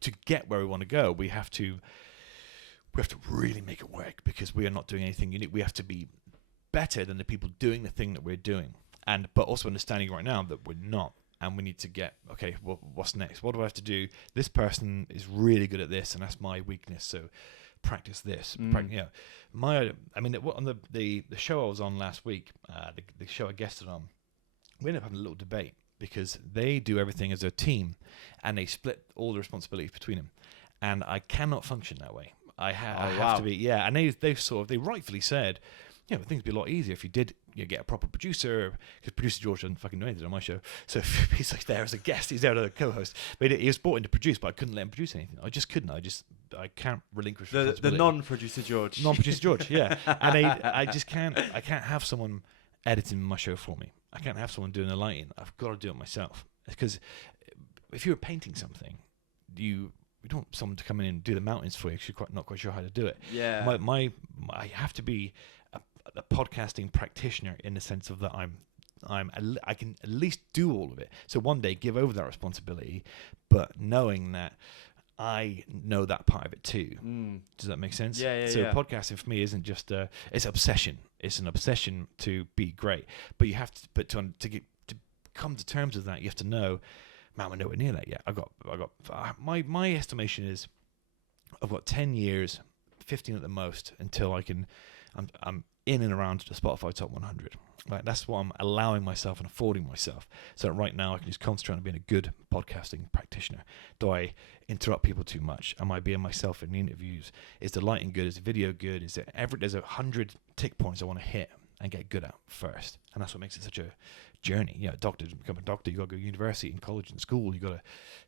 to get where we want to go, we have to really make it work, because we are not doing anything unique. We have to be better than the people doing the thing that we're doing, but also understanding right now that we're not. And we need to get, okay, what's next? What do I have to do? This person is really good at this, and that's my weakness. So practice this. On the show I was on last week, the show I guested on, we ended up having a little debate, because they do everything as a team, and they split all the responsibilities between them. And I cannot function that way. I have to be, and they rightfully said, things would be a lot easier if you did get a proper producer, because producer George doesn't fucking know anything on my show. So if he's like there as a guest, he's there as a co-host. But he was brought in to produce, but I couldn't let him produce anything. I just couldn't. I can't relinquish the non-producer George. Non-producer George, yeah. And I just can't. I can't have someone editing my show for me. I can't have someone doing the lighting. I've got to do it myself. Because if you were painting something, you don't want someone to come in and do the mountains for you, because you're not quite sure how to do it. Yeah. I have to be a podcasting practitioner, in the sense of that I can at least do all of it. So one day give over that responsibility, but knowing that I know that part of it too. Does that make sense? Yeah. So podcasting for me isn't just it's obsession. It's an obsession to be great, but you have to. But to come to terms with that, you have to know, man, we're nowhere near that yet. My estimation is I've got 10 years, 15 at the most, until I'm in and around the Spotify Top 100. Like, that's what I'm allowing myself and affording myself. So that right now I can just concentrate on being a good podcasting practitioner. Do I interrupt people too much? Am I being myself in the interviews? Is the lighting good? Is the video good? There's 100 tick points I want to hit and get good at first. And that's what makes it such a journey. Doctor, to become a doctor, you got to go to university and college and school. You got to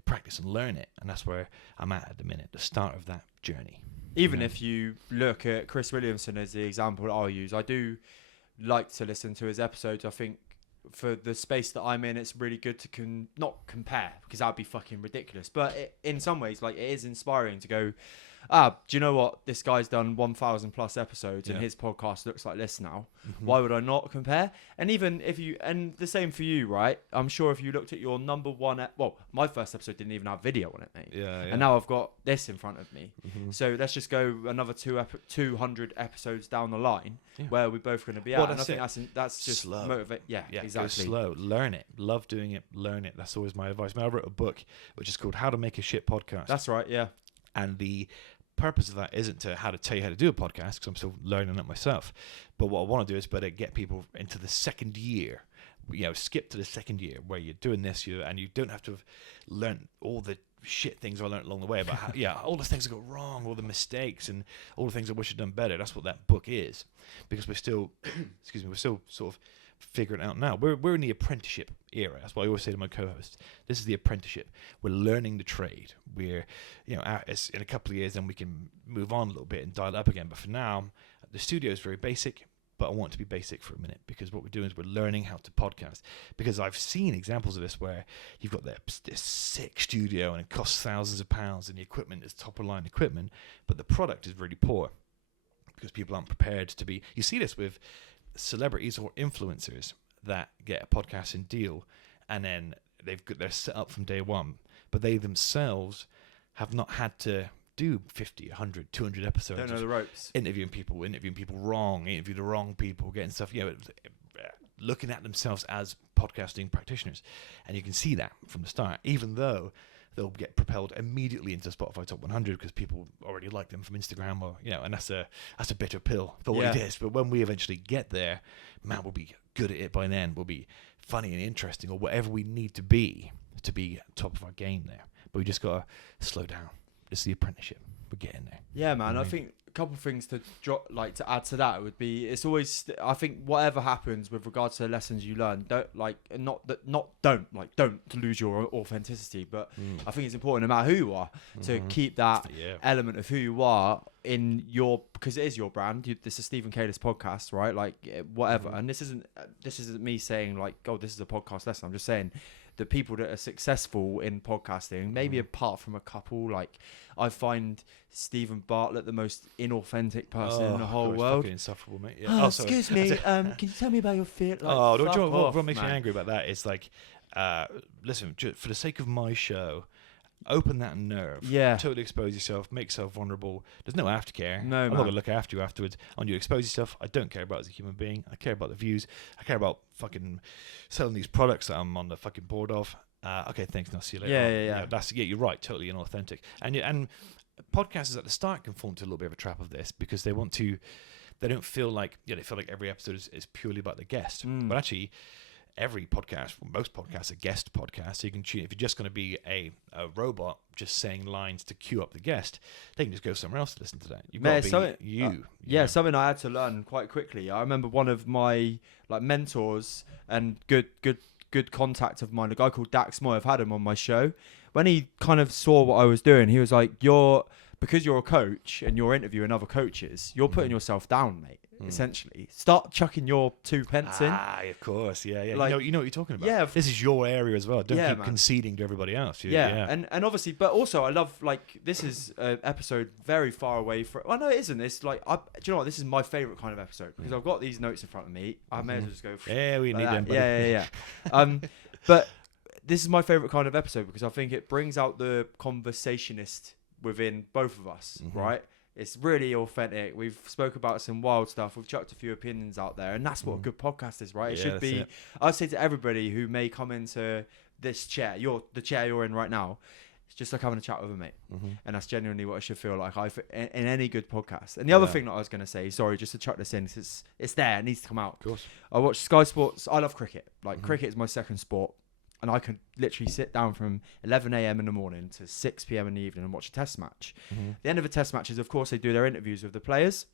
practice and learn it. And that's where I'm at the minute, the start of that journey. Even if you look at Chris Williamson as the example that I'll use, I do like to listen to his episodes. I think for the space that I'm in, it's really good to not compare, because that would be fucking ridiculous. But in some ways, like, it is inspiring to go, do you know what? This guy's done 1,000 plus episodes and his podcast looks like this now. Mm-hmm. Why would I not compare? And even and the same for you, right? I'm sure if you looked at your number one, my first episode didn't even have video on it, mate. Yeah. And now I've got this in front of me. Mm-hmm. So let's just go another 200 episodes down the line where we're both going to be at. And I think that's just motivate. Yeah, exactly. Go slow. Learn it. Love doing it. Learn it. That's always my advice. I wrote a book which is called How to Make a Shit Podcast. That's right, yeah. And the purpose of that isn't to tell you how to do a podcast, because I'm still learning it myself. But what I want to do is better get people into the second year. Skip to the second year where you're doing this, and you don't have to have learned all the shit things I learned along the way about how, all the things that go wrong, all the mistakes, and all the things I wish I'd done better. That's what that book is, because we're still, we're still sort of figuring it out now. We're in the apprenticeship era. That's what I always say to my co-hosts. This is the apprenticeship. We're learning the trade. We're, in a couple of years, then we can move on a little bit and dial it up again. But for now, the studio is very basic, but I want it to be basic for a minute, because what we're doing is we're learning how to podcast. Because I've seen examples of this where you've got this sick studio and it costs thousands of pounds and the equipment is top of line equipment, but the product is really poor because people aren't prepared to be. You see this with celebrities or influencers that get a podcasting deal, and then they're set up from day one, but they themselves have not had to do 50, 100, 200 episodes. Don't know the ropes. Interviewing people wrong, interview the wrong people, getting stuff, looking at themselves as podcasting practitioners. And you can see that from the start, even though they'll get propelled immediately into Spotify Top 100 because people already like them from Instagram, or and that's a bitter pill for what it is. But when we eventually get there, man, we'll be good at it by then. We'll be funny and interesting, or whatever we need to be top of our game there. But we just gotta slow down. It's the apprenticeship. We're getting there. Yeah, man. I think a couple of things to add to that would be, it's always, I think whatever happens with regards to the lessons you learn, don't lose your authenticity. But I think it's important, no matter who you are, to keep that element of who you are in your, because it is your brand. This is Stephen Calis podcast, right? Like, whatever. And this isn't me saying like, oh, this is a podcast lesson. I'm just saying, the people that are successful in podcasting, maybe apart from a couple, like I find Stephen Bartlett the most inauthentic person in the whole world. Insufferable, mate. Yeah. Excuse me, can you tell me about your fear? Like, what makes me angry about that is like, listen, for the sake of my show, open that nerve. Yeah. Totally expose yourself, make yourself vulnerable. There's no aftercare. No, I'm not going to look after you afterwards. On you expose yourself. I don't care about as a human being. I care about the views. I care about fucking selling these products that I'm on the fucking board of. Okay, thanks. Now see you later. Yeah. You're right. Totally inauthentic. And podcasters at the start can fall into a little bit of a trap of this because they don't feel like they feel like every episode is purely about the guest. But actually, every podcast, most podcasts are guest podcasts. So you can tune if you're just going to be a robot just saying lines to cue up the guest, they can just go somewhere else to listen to that. You've got to be you. Something I had to learn quite quickly. I remember one of my mentors and good contact of mine, a guy called Dax Moy. I've had him on my show. When he kind of saw what I was doing, he was like, because you're a coach and you're interviewing other coaches, you're putting yourself down, mate. Essentially, start chucking your 2 pence in. Of course, yeah. Like, you know what you're talking about. Yeah, this is your area as well. Don't keep conceding to everybody else. And obviously, but also I love this is an episode very far away from. Well, no, it isn't. It's like, do you know what? This is my favorite kind of episode because I've got these notes in front of me. I may as well just go. Yeah, we need them. Yeah. But this is my favorite kind of episode because I think it brings out the conversationist within both of us, right? It's really authentic. We've spoke about some wild stuff. We've chucked a few opinions out there, and that's what a good podcast is, right? It should be. It. I'd say to everybody who may come into this chair, the chair you're in right now, it's just like having a chat with a mate, and that's genuinely what it should feel like. In any good podcast. And the other thing that I was going to say, sorry, just to chuck this in, it's there. It needs to come out. Of course. I watch Sky Sports. I love cricket. Cricket is my second sport. And I could literally sit down from 11 a.m. in the morning to 6 p.m. in the evening and watch a test match. The end of a test match is, of course, they do their interviews with the players.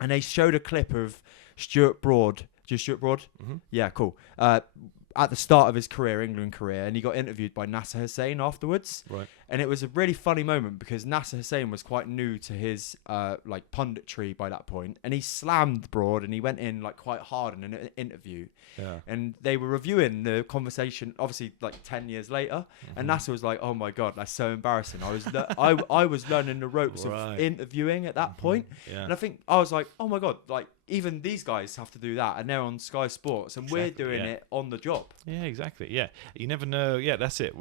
And they showed a clip of Stuart Broad. Do you Stuart Broad? Yeah, cool. At the start of his England career, and he got interviewed by Nasser Hussain afterwards. Right. And it was a really funny moment because Nasser Hussain was quite new to his punditry by that point, and he slammed Broad and he went in quite hard in an interview. Yeah. And they were reviewing the conversation, obviously 10 years later, and Nasser was like, "Oh my god, that's so embarrassing." I was learning the ropes of interviewing at that point, and I think I was like, "Oh my god, even these guys have to do that, and they're on Sky Sports, and we're doing it on the job." Yeah, exactly. Yeah, you never know. Yeah, that's it.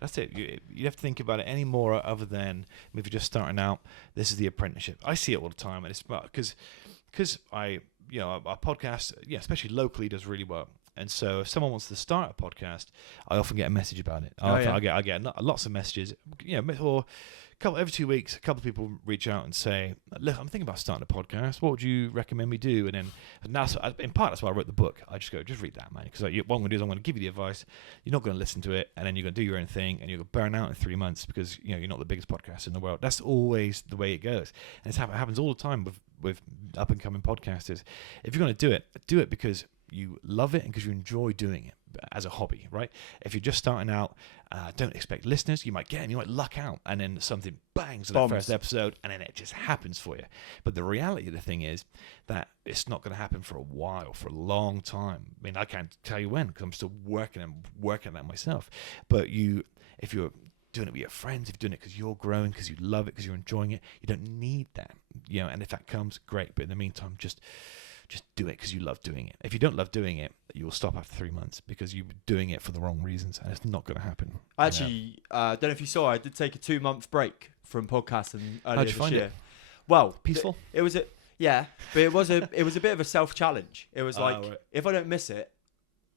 That's it. You have to think about it any more other than if you're just starting out. This is the apprenticeship. I see it all the time, and it's because our podcast, especially locally, does really well. And so if someone wants to start a podcast, I often get a message about it. I get lots of messages. Or every 2 weeks, a couple of people reach out and say, "Look, I'm thinking about starting a podcast. What would you recommend me do?" And then, in part, that's why I wrote the book. I just go, just read that, man. Because what I'm going to do is I'm going to give you the advice. You're not going to listen to it, and then you're going to do your own thing, and you're going to burn out in 3 months because you're not the biggest podcast in the world. That's always the way it goes, and it happens all the time with up and coming podcasters. If you're going to do it because you love it and because you enjoy doing it as a hobby, right? If you're just starting out, don't expect listeners. You might get them, you might luck out, and then something bangs in the first episode, and then it just happens for you. But the reality of the thing is that it's not going to happen for a while, for a long time. I mean, I can't tell you when because I'm still working on that myself. But if you're doing it with your friends, if you're doing it because you're growing, because you love it, because you're enjoying it, you don't need that, and if that comes, great. But in the meantime, just do it because you love doing it. If you don't love doing it, you will stop after 3 months because you're doing it for the wrong reasons, and it's not going to happen. Actually, I don't know if you saw, I did take a 2-month break from podcasting earlier How'd you find year. It? Well, peaceful. It was but it was a bit of a self-challenge. It was if I don't miss it,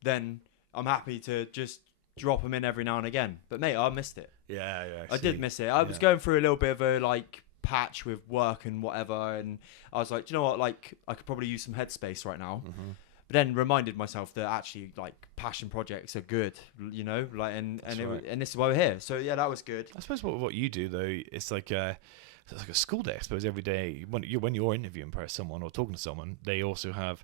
then I'm happy to just drop them in every now and again. But mate, I missed it. Yeah. I did miss it. I was going through a little bit of a patch with work and whatever, and I was like, do you know what, I could probably use some headspace right now. But then reminded myself that actually passion projects are good, and this is why we're here. So yeah, that was good. I suppose what you do though, it's like a school day. I suppose every day when you're interviewing someone or talking to someone, they also have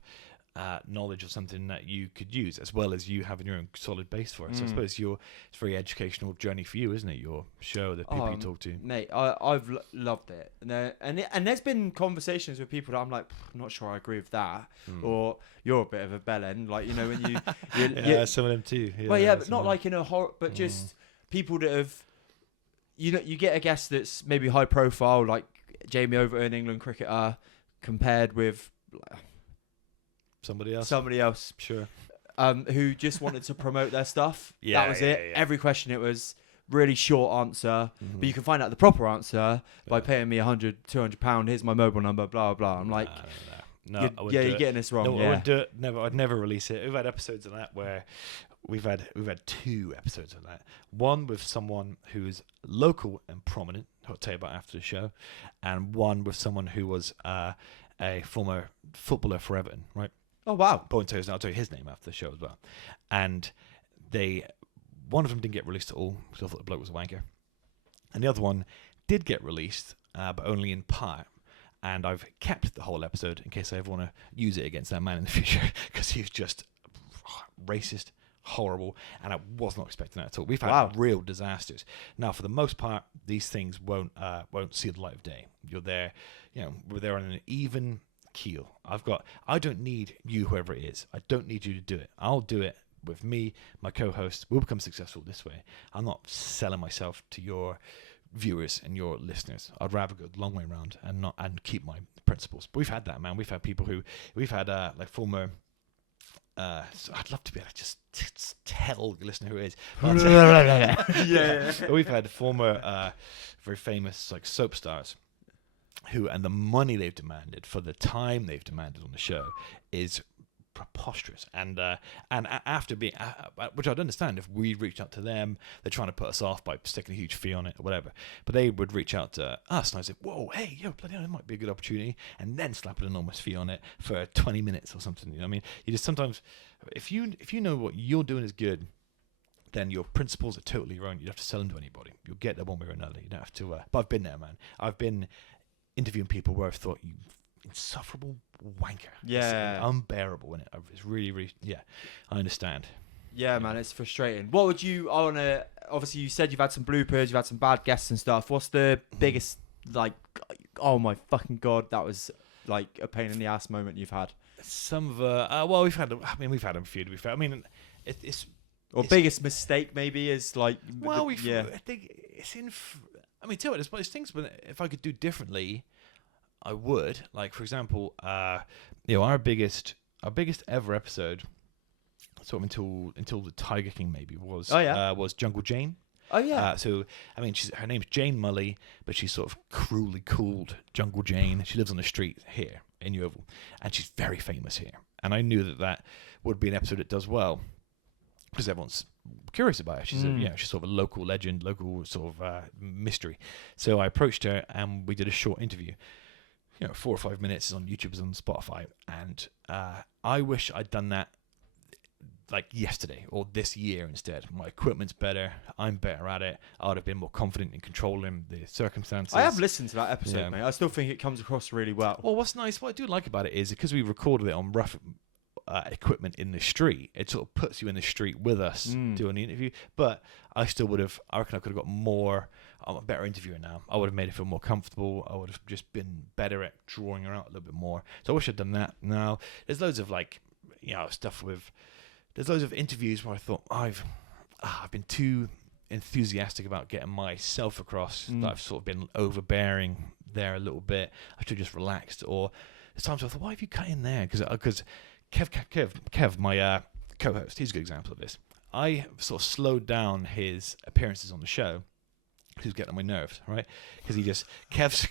knowledge of something that you could use, as well as you having your own solid base for it. So I suppose it's a very educational journey for you, isn't it? Your show, the people you talk to. Mate, I've loved it. And there's been conversations with people that I'm like, I'm not sure I agree with that. Or you're a bit of a bellend, when you some of them too. But not in a horror, but just people that have, you get a guest that's maybe high profile, like Jamie Overton, England cricketer, compared with somebody else, sure, who just wanted to promote their stuff. That was it. Every question it was really short answer, but you can find out the proper answer by paying me £100-200. Here's my mobile number, blah blah. I'm like, no, you're getting this wrong. No, I wouldn't do it. Never. I'd never release it. We've had episodes of that where we've had 2 episodes of that. One with someone who is local and prominent, I'll tell you about after the show, and one with someone who was a former footballer for Everton, right? Oh wow! I'll tell you his name after the show as well. And one of them didn't get released at all because I thought the bloke was a wanker, and the other one did get released, but only in part. And I've kept the whole episode in case I ever want to use it against that man in the future, because he was just racist, horrible, and I was not expecting that at all. We've had real disasters. Now, for the most part, these things won't see the light of day. You're there, we're there on an even keel. I don't need you, whoever it is. I don't need you to do it. I'll do it with me, my co-host. We'll become successful this way. I'm not selling myself to your viewers and your listeners. I'd rather go the long way around and keep my principles. But we've had that, man. We've had people like former. So I'd love to be able to just tell the listener who it is. Yeah. We've had former, very famous like soap stars, and the money they've demanded for the time they've demanded on the show is preposterous. And after being, which I'd understand if we reached out to them, they're trying to put us off by sticking a huge fee on it or whatever. But they would reach out to us, and I said, "Whoa, hey, bloody hell, it might be a good opportunity," and then slap an enormous fee on it for 20 minutes or something. You know what I mean? You just sometimes, if you know what you're doing is good, then your principles are totally wrong. You don't have to sell them to anybody. You'll get there one way or another. You don't have to. But I've been there, man. I've been interviewing people where I've thought, you insufferable wanker. Yeah. It's unbearable, isn't it? It's really, really, I understand. Yeah, man, it's frustrating. What would you, obviously you said you've had some bloopers, you've had some bad guests and stuff. What's the biggest, like, oh my fucking God, that was like a pain in the ass moment you've had? Some of, we've had a few, to be fair. I mean, it's biggest mistake maybe is like, I think it's in, I mean, tell you what, there's things, but if I could do differently, I would. Like, for example, our biggest ever episode, sort of until the Tiger King maybe was Jungle Jane. Oh yeah. So I mean, her name's Jane Mully, but she's sort of cruelly called Jungle Jane. She lives on the street here in Yeovil, and she's very famous here. And I knew that would be an episode that does well because everyone's curious about her. She's she's sort of a local legend, local sort of mystery. So I approached her, and we did a short interview. 4 or 5 minutes. Is on YouTube, it's on Spotify, and I wish I'd done that like yesterday or this year instead. My equipment's better. I'm better at it. I would have been more confident in controlling the circumstances. I have listened to that episode, mate. I still think it comes across really well. Well, what I do like about it is because we recorded it on rough equipment in the street, it sort of puts you in the street with us doing the interview. But I still would have, I reckon I could have got more. I'm a better interviewer now. I would have made it feel more comfortable. I would have just been better at drawing her out a little bit more. So I wish I'd done that. Now, there's loads of there's loads of interviews where I thought I've been too enthusiastic about getting myself across. That I've sort of been overbearing there a little bit. I should have just relaxed. Or there's times I thought, why have you cut in there? Because Kev, my co-host, he's a good example of this. I sort of slowed down his appearances on the show. Who's getting on my nerves, right? Because Kev's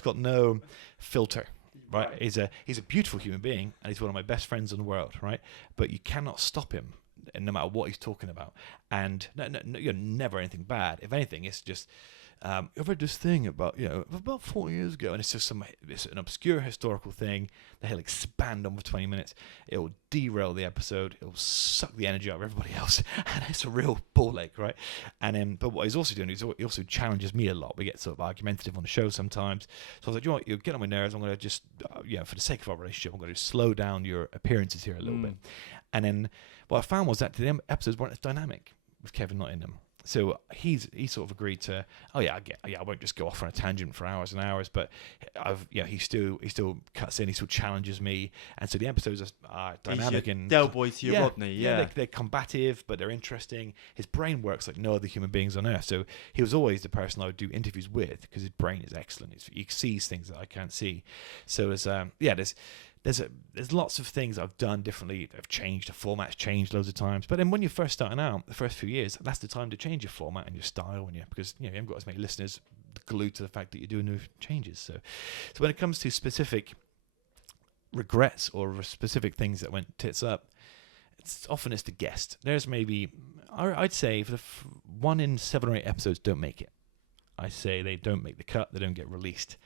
got no filter, right? He's a beautiful human being, and he's one of my best friends in the world, right? But you cannot stop him, no matter what he's talking about. And no, you're never anything bad. If anything, it's just I've read this thing about about 40 years ago, and it's just it's an obscure historical thing that he'll expand on for 20 minutes. It will derail the episode. It will suck the energy out of everybody else, and it's a real ball ache, right? And but what he's also doing is he also challenges me a lot. We get sort of argumentative on the show sometimes. So I was like, you know what, you're getting on my nerves. I'm going to just for the sake of our relationship, I'm going to slow down your appearances here a little bit. And then what I found was that the episodes weren't as dynamic with Kevin not in them. So he sort of agreed to, I won't just go off on a tangent for hours and hours, but he still cuts in, he still challenges me, and so the episodes are dynamic and Del Boy to your Rodney, they're combative, but they're interesting. His brain works like no other human beings on earth, so he was always the person I would do interviews with because his brain is excellent. He sees things that I can't see. So there's there's lots of things I've done differently. I've changed, the format's changed loads of times. But then when you're first starting out, the first few years, that's the time to change your format and your style, because you haven't got as many listeners glued to the fact that you're doing new changes. So when it comes to specific regrets or specific things that went tits up, it's the guest. There's maybe, I'd say, for 1 in 7 or 8 episodes don't make it. I say they don't make the cut, they don't get released.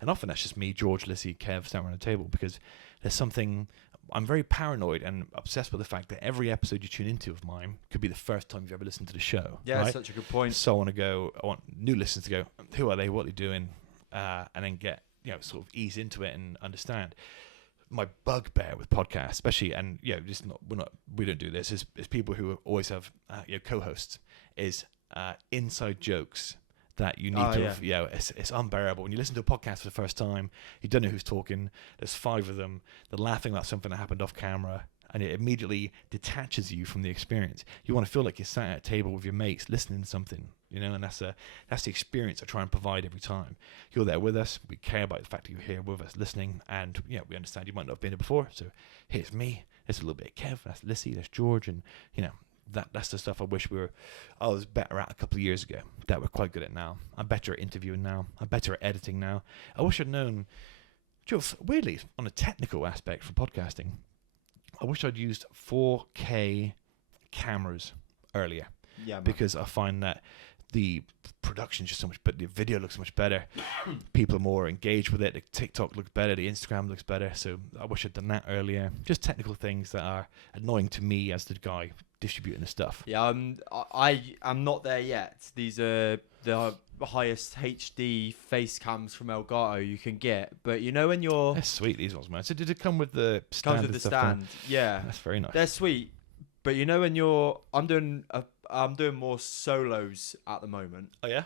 And often that's just me, George, Lissy, Kev, sat around the table, because there's something, I'm very paranoid and obsessed with the fact that every episode you tune into of mine could be the first time you've ever listened to the show. Yeah, right? That's such a good point. So I want new listeners to go, who are they, what are they doing? And then get, sort of ease into it and understand. My bugbear with podcasts, especially, and we don't do this, is people who always have co-hosts, is inside jokes that you need to, it's unbearable. When you listen to a podcast for the first time, you don't know who's talking, there's 5 of them, they're laughing about something that happened off camera, and it immediately detaches you from the experience. You want to feel like you're sat at a table with your mates listening to something, and that's the experience I try and provide every time. You're there with us, we care about the fact that you're here with us listening, and we understand you might not have been here before, so here's me, there's a little bit of Kev, that's Lissy, that's George, and that's the stuff I wish I was better at a couple of years ago, that we're quite good at now. I'm better at interviewing now, I'm better at editing now. I wish I'd known, weirdly, on a technical aspect for podcasting, I wish I'd used 4K cameras earlier. Yeah, because I find that the production's just so much better, the video looks much better, people are more engaged with it, the TikTok looks better, the Instagram looks better, so I wish I'd done that earlier. Just technical things that are annoying to me as the guy distributing the stuff. Yeah, I'm not there yet. These are the highest HD face cams from Elgato you can get, but when you're... They're sweet, these ones, man. So did it come with the stand? Comes with the stand, yeah. That's very nice. They're sweet, but when you're... I'm doing more solos at the moment. Oh yeah.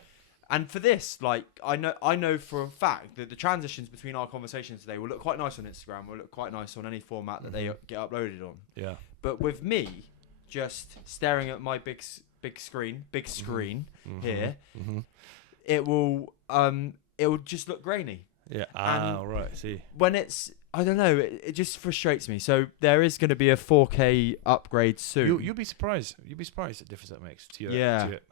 And for this, I know for a fact that the transitions between our conversations today will look quite nice on Instagram. Will look quite nice on any format that they get uploaded on. Yeah. But with me, just staring at my big screen here, it will just look grainy. Yeah. Right. See. When it's, I don't know, it just frustrates me. So there is going to be a 4K upgrade soon. You'll be surprised. You'll be surprised at the difference that makes to your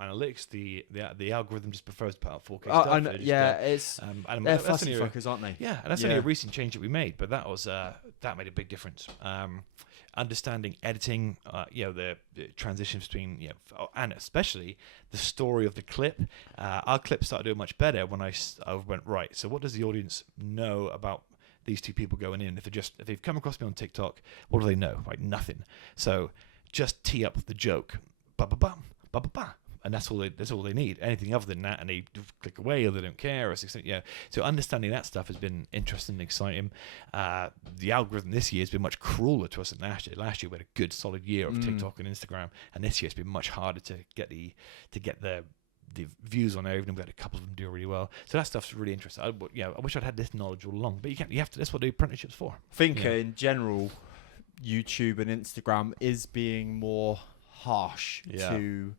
analytics. The algorithm just prefers to put out 4K stuff. I know, it's they're fussy fuckers, aren't they? Yeah, and that's only a recent change that we made, but that was that made a big difference. Understanding editing, the transitions between, and especially the story of the clip. Our clip started doing much better when I went, right, so what does the audience know about these two people going in? If they've come across me on TikTok, what do they know? Right, nothing. So just tee up the joke, ba-ba-bum, and that's all they need. Anything other than that, and they click away or they don't care. So understanding that stuff has been interesting and exciting. The algorithm this year has been much crueler to us than last year. Last year we had a good solid year of TikTok and Instagram, and this year it's been much harder to get the views on there, even though we had a couple of them do really well. So that stuff's really interesting. I wish I'd had this knowledge all along, but you have to. That's what the apprenticeship's for. I think in general, YouTube and Instagram is being more harsh to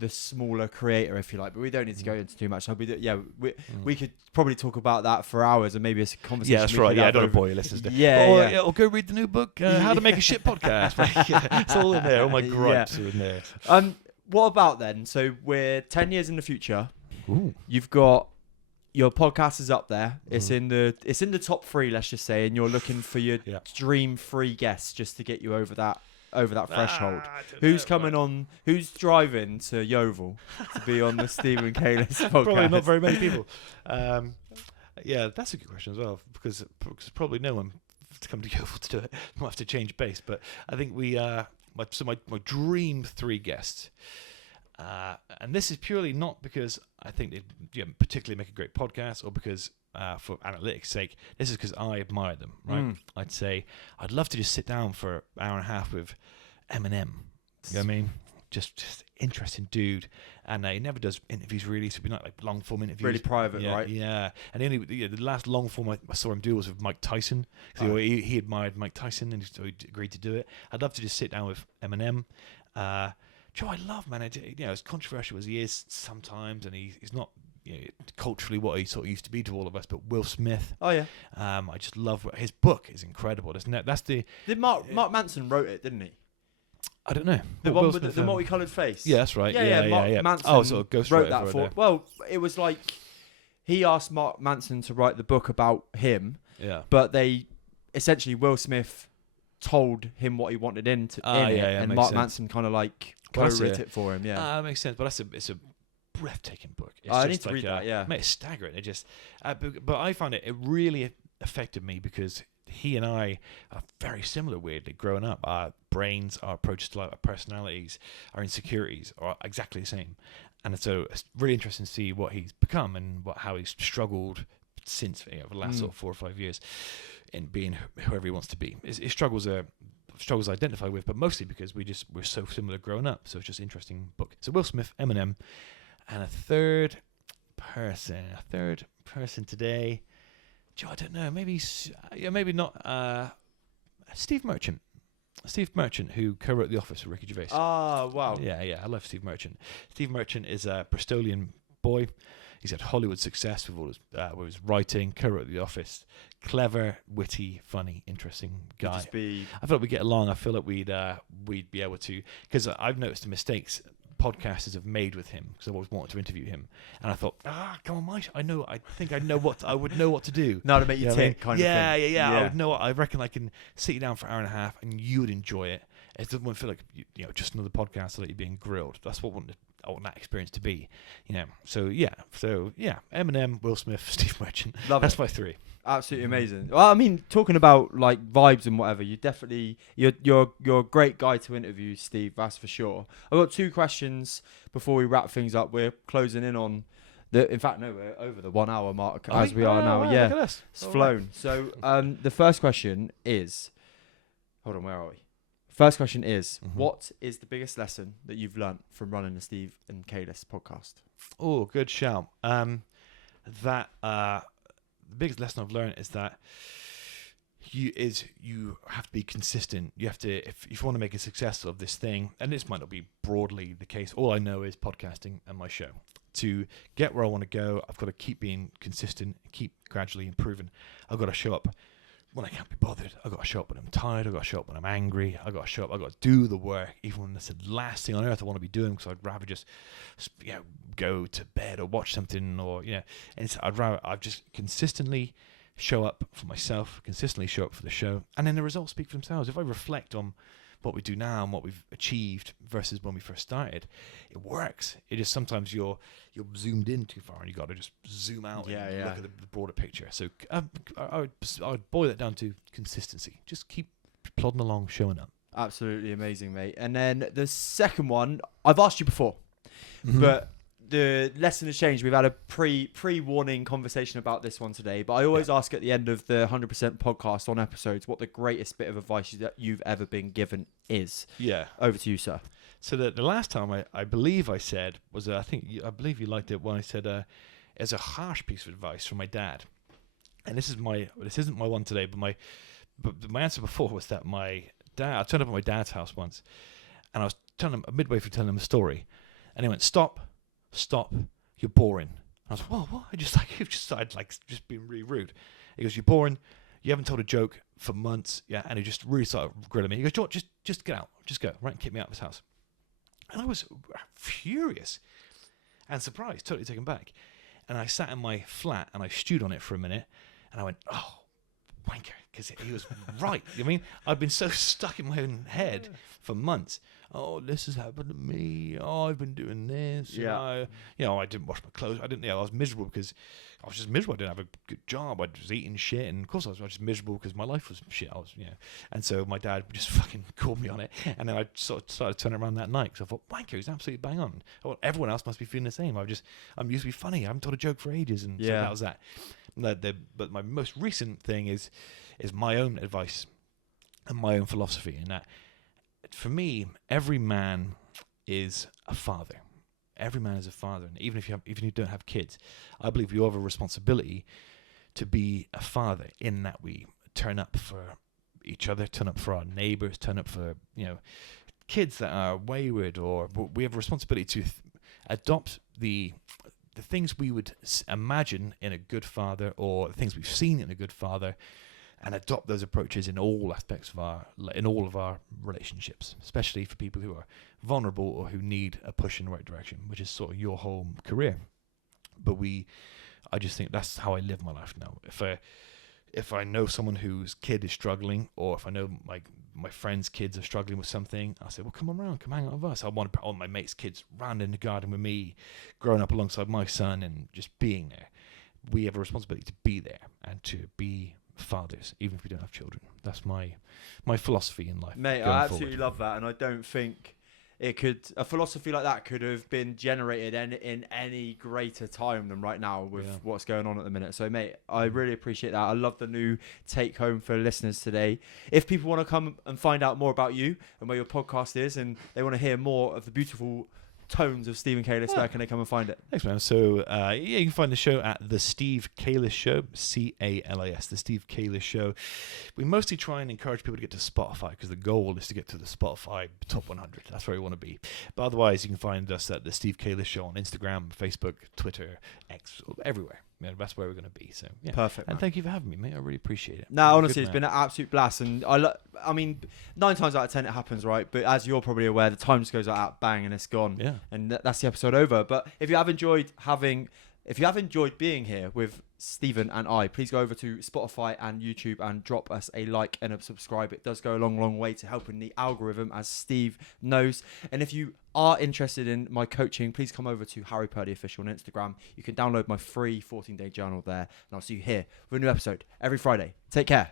the smaller creator, if you like, but we don't need to go into too much. We could probably talk about that for hours, and maybe it's a conversation. Yeah, that's right. I don't bore your listeners. Or go read the new book, How to Make a Shit Podcast. It's all in there. All my gripes are in there. What about then? So we're 10 years in the future. Ooh. You've got your podcast is up there. It's in the top 3, let's just say, and you're looking for your dream 3 guests just to get you over that threshold. Who's coming on? Who's driving to Yeovil to be on the Stephen Calis podcast? Probably not very many people. That's a good question as well, because probably no one to come to Yeovil to do it. Might have to change base, but I think we my dream 3 guests, and this is purely not because I think they particularly make a great podcast or because for analytics' sake. This is because I admire them, right? I'd say I'd love to just sit down for an hour and a half with Eminem. You know what I mean? Just interesting dude, and he never does interviews really, so it'd be not like long form interviews. Really private, right? Yeah, and the last long form I saw him do was with Mike Tyson. So he admired Mike Tyson, and so he agreed to do it. I'd love to just sit down with Eminem. Joe, I love, man. As controversial as he is sometimes, and he's not culturally what he sort of used to be to all of us. But Will Smith. Oh yeah. I just love his book is incredible. That's the. Did Mark Manson wrote it, didn't he? I don't know. The one with the multicoloured face. Yeah, that's right. Yeah. Mark Manson sort of wrote that for. Well, it was like he asked Mark Manson to write the book about him. Yeah. But they essentially Will Smith told him what he wanted in it, and Mark Manson kind of like co-wrote it for him. Yeah. That makes sense. But it's a breathtaking book. It's I need to read that. Yeah. Mate, it's staggering. It just. But I found it really affected me because he and I are very similar, weirdly, growing up. Our brains, our approaches to life, our personalities, our insecurities are exactly the same. And so it's really interesting to see what he's become and how he's struggled since the last sort of 4 or 5 years in being whoever he wants to be. His struggles I identify with, but mostly because we're so similar growing up. So it's just an interesting book. So Will Smith, Eminem, and a third person today. I don't know. Maybe not. Steve Merchant. Steve Merchant, who co-wrote The Office with Ricky Gervais. Oh, wow. Yeah. I love Steve Merchant. Steve Merchant is a Bristolian boy. He's had Hollywood success with all his writing. Co-wrote The Office. Clever, witty, funny, interesting guy. I feel like we get along. I feel like we'd be able to, because I've noticed the mistakes podcasters have made with him, because I've always wanted to interview him, and I thought, come on, Mike, I would know what to do. Now to make you tick, kind of thing. Yeah. I would know. I reckon I can sit you down for an hour and a half, and you would enjoy it. It doesn't feel like just another podcast that you're being grilled. That's what I want that experience to be. So Eminem, Will Smith, Steve Merchant. That's my 3. Absolutely amazing. Well, I mean, talking about like vibes and whatever, you're a great guy to interview, Steve. That's for sure. I've got 2 questions before we wrap things up. We're closing in on we're over the 1 hour mark as we are now. Yeah, look at us. It's flown. Right. So the first question is, hold on, where are we? First question is, what is the biggest lesson that you've learnt from running the Steve and Calis podcast? Oh, good shout. The biggest lesson I've learned is that you have to be consistent. You have to, if you want to make a success of this thing, and this might not be broadly the case, all I know is podcasting and my show. To get where I want to go, I've got to keep being consistent, keep gradually improving. I've got to show up when I can't be bothered. I've got to show up when I'm tired. I've got to show up when I'm angry. I've got to show up. I've got to do the work, even when it's the last thing on earth I want to be doing, because I'd rather just go to bed or watch something, or and I'd just consistently show up for myself, consistently show up for the show, and then the results speak for themselves. If I reflect on what we do now and what we've achieved versus when we first started, it works. It is sometimes you're zoomed in too far, and you got to just zoom out and look at the broader picture. So I would boil it down to consistency. Just keep plodding along, showing up. Absolutely amazing, mate. And then the second one, I've asked you before, but the lesson has changed. We've had a pre-warning conversation about this one today, but I always ask at the end of the 100% podcast on episodes what the greatest bit of advice that you've ever been given is. Yeah. Over to you, sir. So the last time I believe I said was, I believe you liked it when I said, as a harsh piece of advice from my dad. And this isn't my one today, but my answer before was that I turned up at my dad's house once, and I was midway through telling him a story, and he went, Stop, you're boring. I was like, whoa, what? You've just started just being really rude. He goes, you're boring, you haven't told a joke for months, and he just really started grilling me. He goes, just get out, just go, right, and kick me out of his house. And I was furious and surprised, totally taken back. And I sat in my flat and I stewed on it for a minute, and I went, oh, wanker, because he was right. I mean, I've been so stuck in my own head for months. Oh, this has happened to me. Oh, I've been doing this. Yeah. I didn't wash my clothes. I was miserable because I was just miserable. I didn't have a good job. I was eating shit, and of course I was just miserable because my life was shit. And so my dad just fucking called me on it, and then I sort of started turning around that night because I thought, wanker, he's absolutely bang on. Well, everyone else must be feeling the same. I'm used to be funny. I haven't told a joke for ages, and so that was that. But my most recent thing is my own advice and my own philosophy, in that, for me, every man is a father. Every man is a father, and even if you don't have kids, I believe you have a responsibility to be a father, in that we turn up for each other, turn up for our neighbors, turn up for kids that are wayward, or we have a responsibility to adopt the the things we would imagine in a good father, or the things we've seen in a good father, and adopt those approaches in all aspects of all of our relationships, especially for people who are vulnerable or who need a push in the right direction, which is sort of your whole career. But I just think that's how I live my life now. If I know someone whose kid is struggling, or if I know my friends' kids are struggling with something, I'll say, well, come around, come hang out with us. I want to put all my mates' kids round in the garden with me, growing up alongside my son and just being there. We have a responsibility to be there and to be fathers, even if we don't have children. That's my philosophy in life. Mate, I absolutely love that, and I don't think a philosophy like that could have been generated in any greater time than right now with what's going on at the minute. So, mate, I really appreciate that. I love the new take home for listeners today. If people want to come and find out more about you and where your podcast is, and they want to hear more of the beautiful tones of Stephen Calis, where can they come and find it? Thanks, man. So, you can find the show at The Steve Calis Show, Calis, The Steve Calis Show. We mostly try and encourage people to get to Spotify, because the goal is to get to the Spotify top 100. That's where we want to be. But otherwise, you can find us at The Steve Calis Show on Instagram, Facebook, Twitter, X, everywhere. That's where we're going to be. So, yeah. Perfect. And thank you for having me, mate. I really appreciate it. No, honestly, it's been an absolute blast. And I mean, 9 times out of 10 it happens, right? But as you're probably aware, the time just goes out, bang, and it's gone. Yeah. And that's the episode over. But if you have enjoyed being here with Stephen and I, please go over to Spotify and YouTube and drop us a like and a subscribe. It does go a long, long way to helping the algorithm, as Steve knows. And if you are interested in my coaching, please come over to Harry Purdy Official on Instagram. You can download my free 14-day journal there. And I'll see you here with a new episode every Friday. Take care.